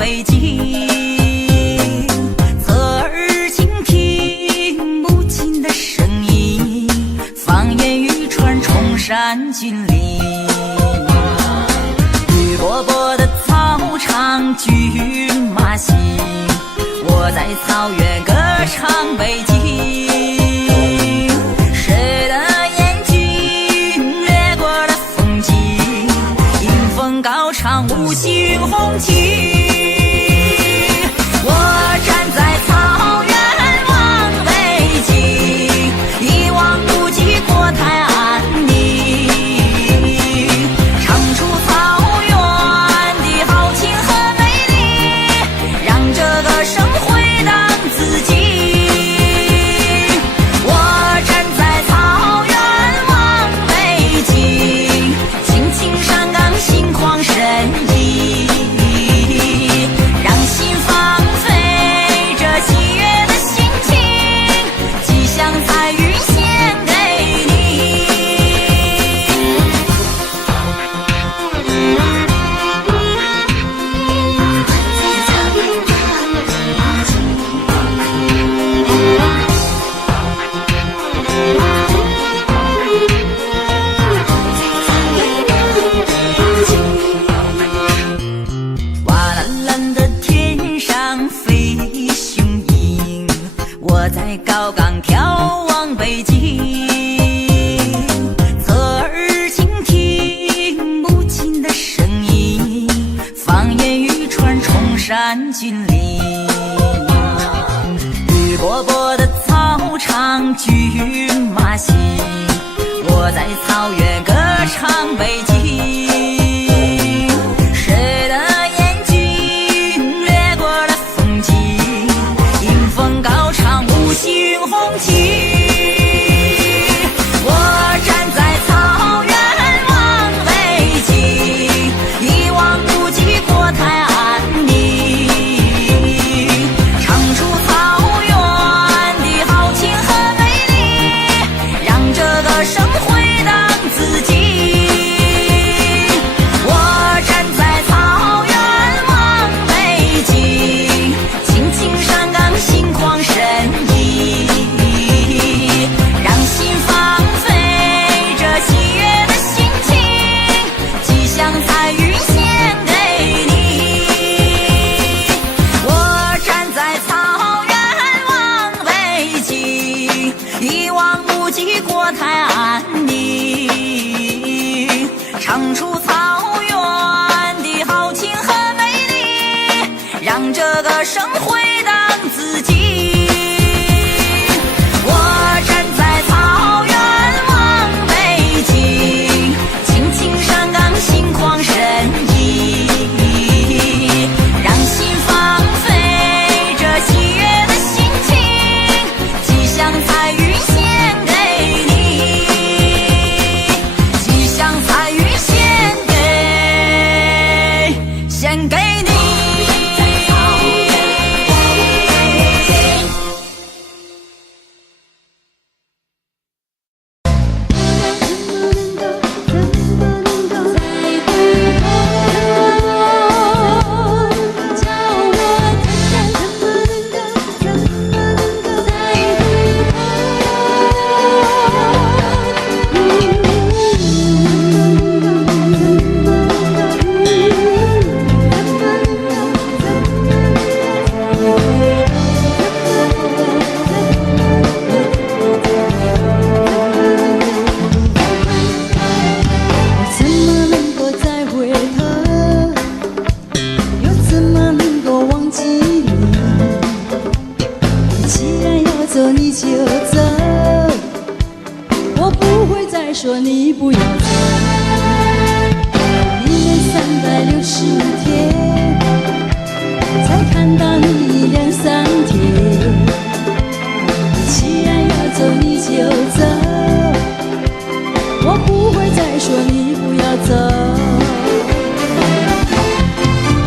北京，侧耳倾听母亲的声音，方言语传崇山峻岭。绿波波的草场，骏马行，我在草原歌唱北京。谁的眼睛掠过了风景，迎风高唱五星红旗。我站在草原望北京，一望无际国泰安宁，唱出草原的豪情和美丽，让这个生回荡自己。我站在草原望北京，青青山岗心旷神怡，让心放飞这喜悦的心情，吉祥彩云献给你。瓦蓝蓝的天上飞雄鹰，我在高岗眺望北京，侧耳倾听母亲的声音，方言语传崇山峻岭。绿波波的草场，骏马行，我在草原歌唱北京。谁的眼睛掠过了风景，迎风高唱五星红旗。我站在草原望北京，一望无际国泰安宁，唱出草原的豪情和美丽，让这个生回荡自己。我站在草原望北京，青青山岗心旷神怡，让心放飞这喜悦的心情，吉祥彩云献给你。我站在草原望北京，一望无际国泰安宁，唱出草原的豪情和美丽，让这个生回荡自己。我站在草原望北京，青青山岗心旷神怡，让心放飞这喜悦的心情，吉祥彩云献给你，吉祥彩云献给你。说你不要走，1年360天，才看到你2、3天。既然要走你就走，我不会再说你不要走。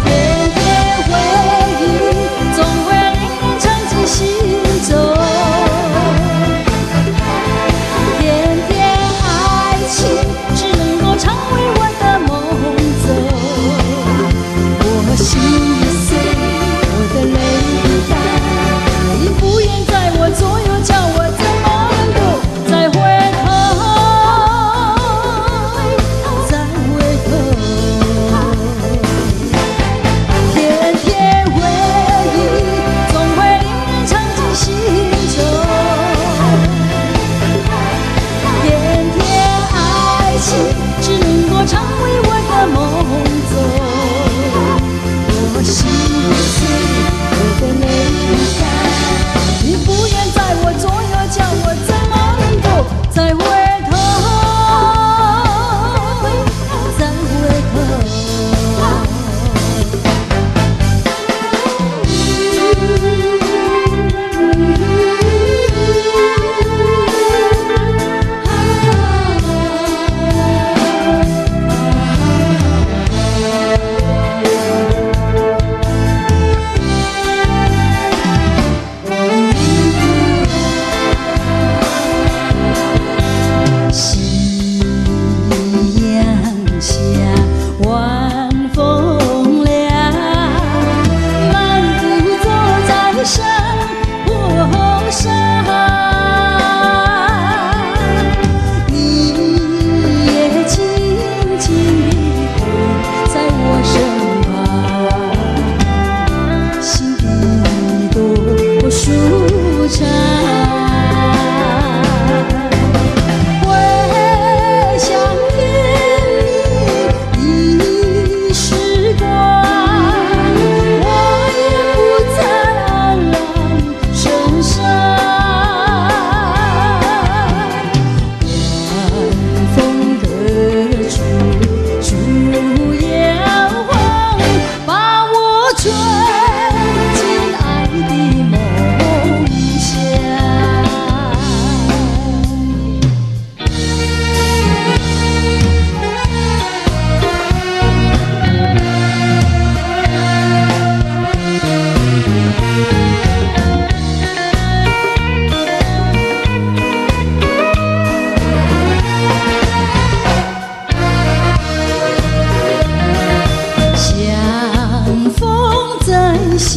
甜甜回忆总会令人藏进心中。只能够常为我的梦走，我心已碎。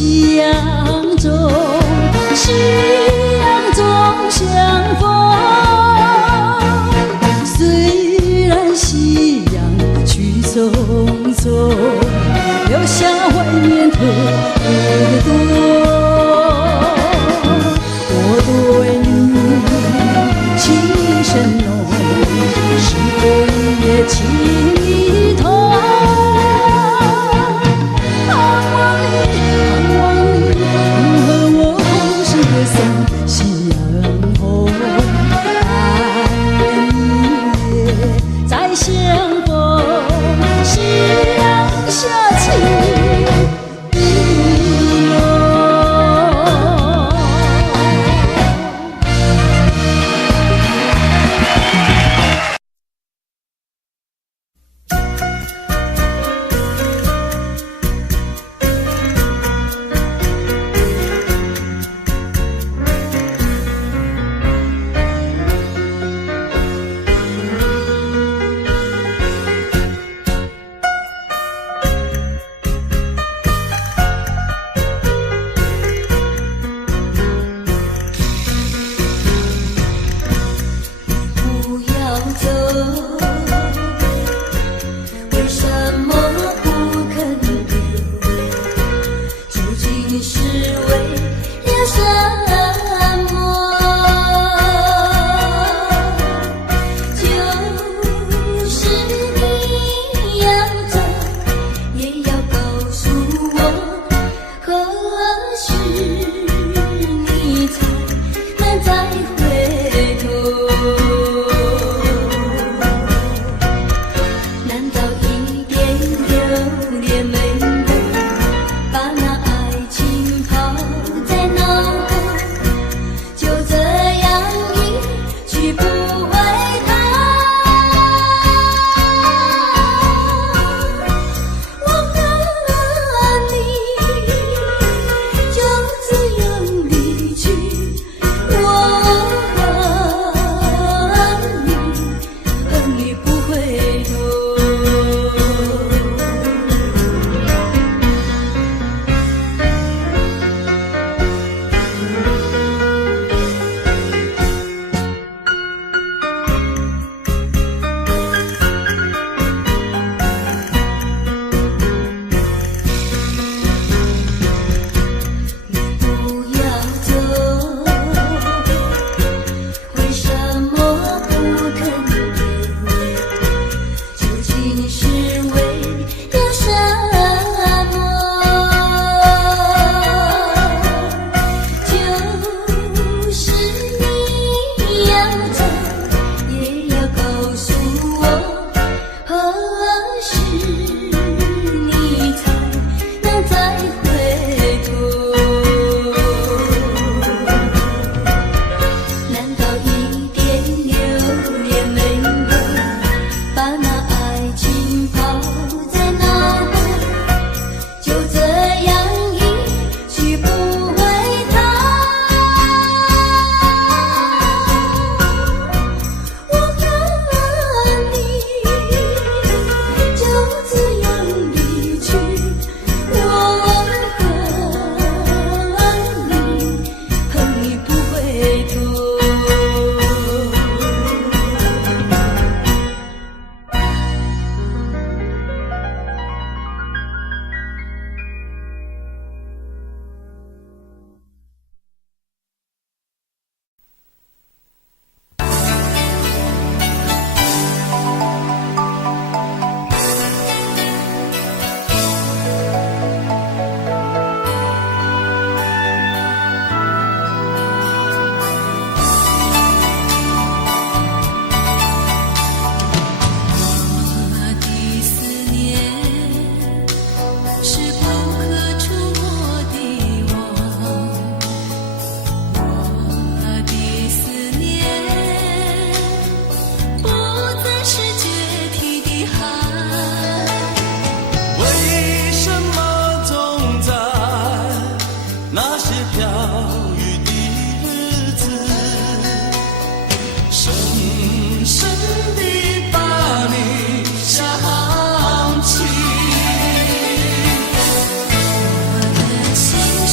夕阳中，夕阳中相逢。虽然夕阳去匆匆，留下怀念特别多。我对你情深浓，是非也情意同。盼望你能和我同时歌颂夕阳红。但愿一夜再相逢，夕阳下情。心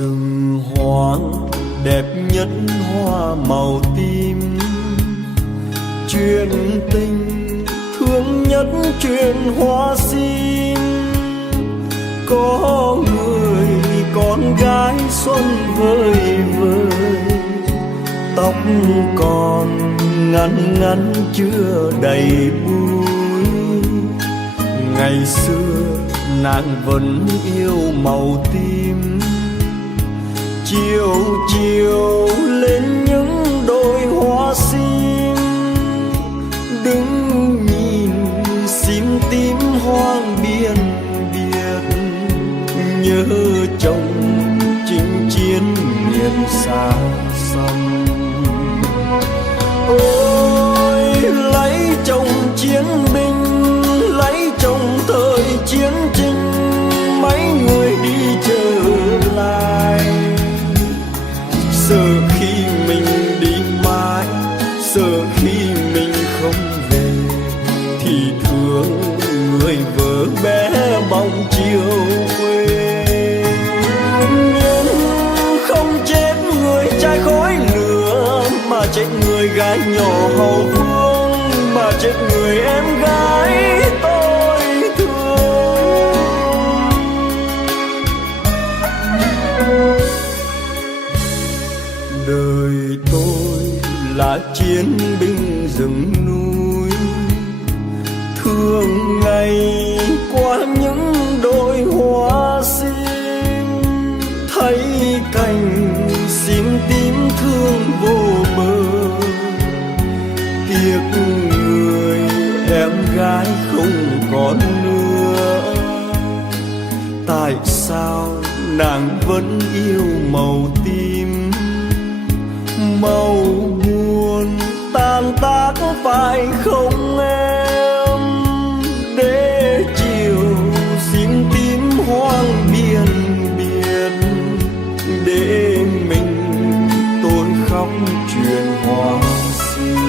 rừng hoang đẹp nhất hoa màu tím, chuyện tình thương nhất chuyện hoa sim. Có người con gái xuân vơi vơi, tóc còn ngắn ngắn chưa đầy búi. Ngày xưa nàng vẫn yêu màu tím, chiều chiều lên những đôi hoa sim. Đứng nhìn sim tím hoang biên biệt, nhớ chồng chinh chiến miền xa xăm. Ôi lấy chồng chiến binh, lấy chồng thời chiến tranh, mấy người đi trở lại. Sợ khi mình đi mãi, sợ khi mình không về, thì thương người vợ bé bóng chiều quê. Nhưng không chết người trai khói lửa, mà chết người gái nhỏ hậu phương, mà chết người em gái tôi thương. Đời tôi là chiến binh rừng núi, thường ngày qua những đôi hoa sim, thấy cành sim tím thương vô bờ. Tiếc người em gái không còn nữa, tại sao nàng vẫn yêu màu tím. Màu buồn tan tác phải không em, để chiều sim tím hoang biên biệt, để mình tôi khóc chuyện hoa sim.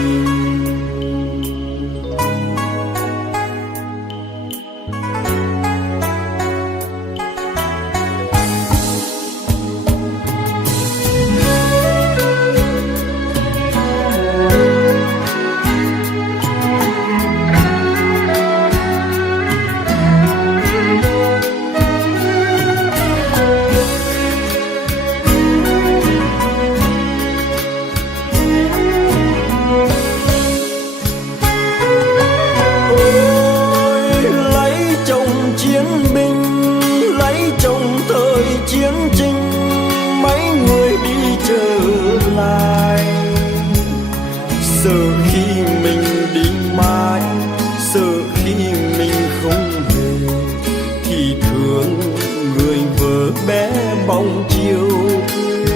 Chiến tranh mấy người đi trở lại. Sợ khi mình đi mãi, sợ khi mình không về, thì thương người vợ bé bóng chiều quê.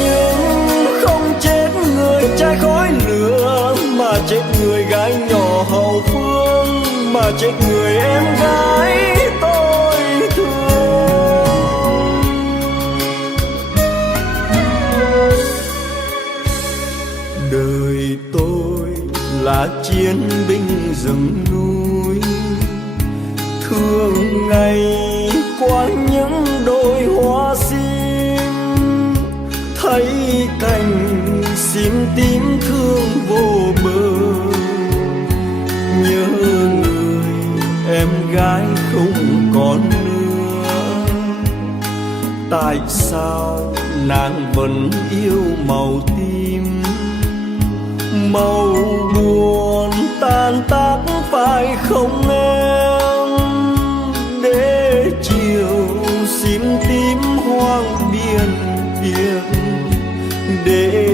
Nhưng không chết người trai khói lửa, mà chết người gái nhỏ hậu phương, mà chết người em gái tôi thương. Đời tôi là chiến binh rừng núi, thường ngày qua những đôi hoa sim, thấy cành sim tím thương vô bờ. Nhớ người em gái không còn nữa, tại sao nàng vẫn yêu màu tím. Màu buồn tan tác phải không em, để chiều sim tím hoang biên biệt, để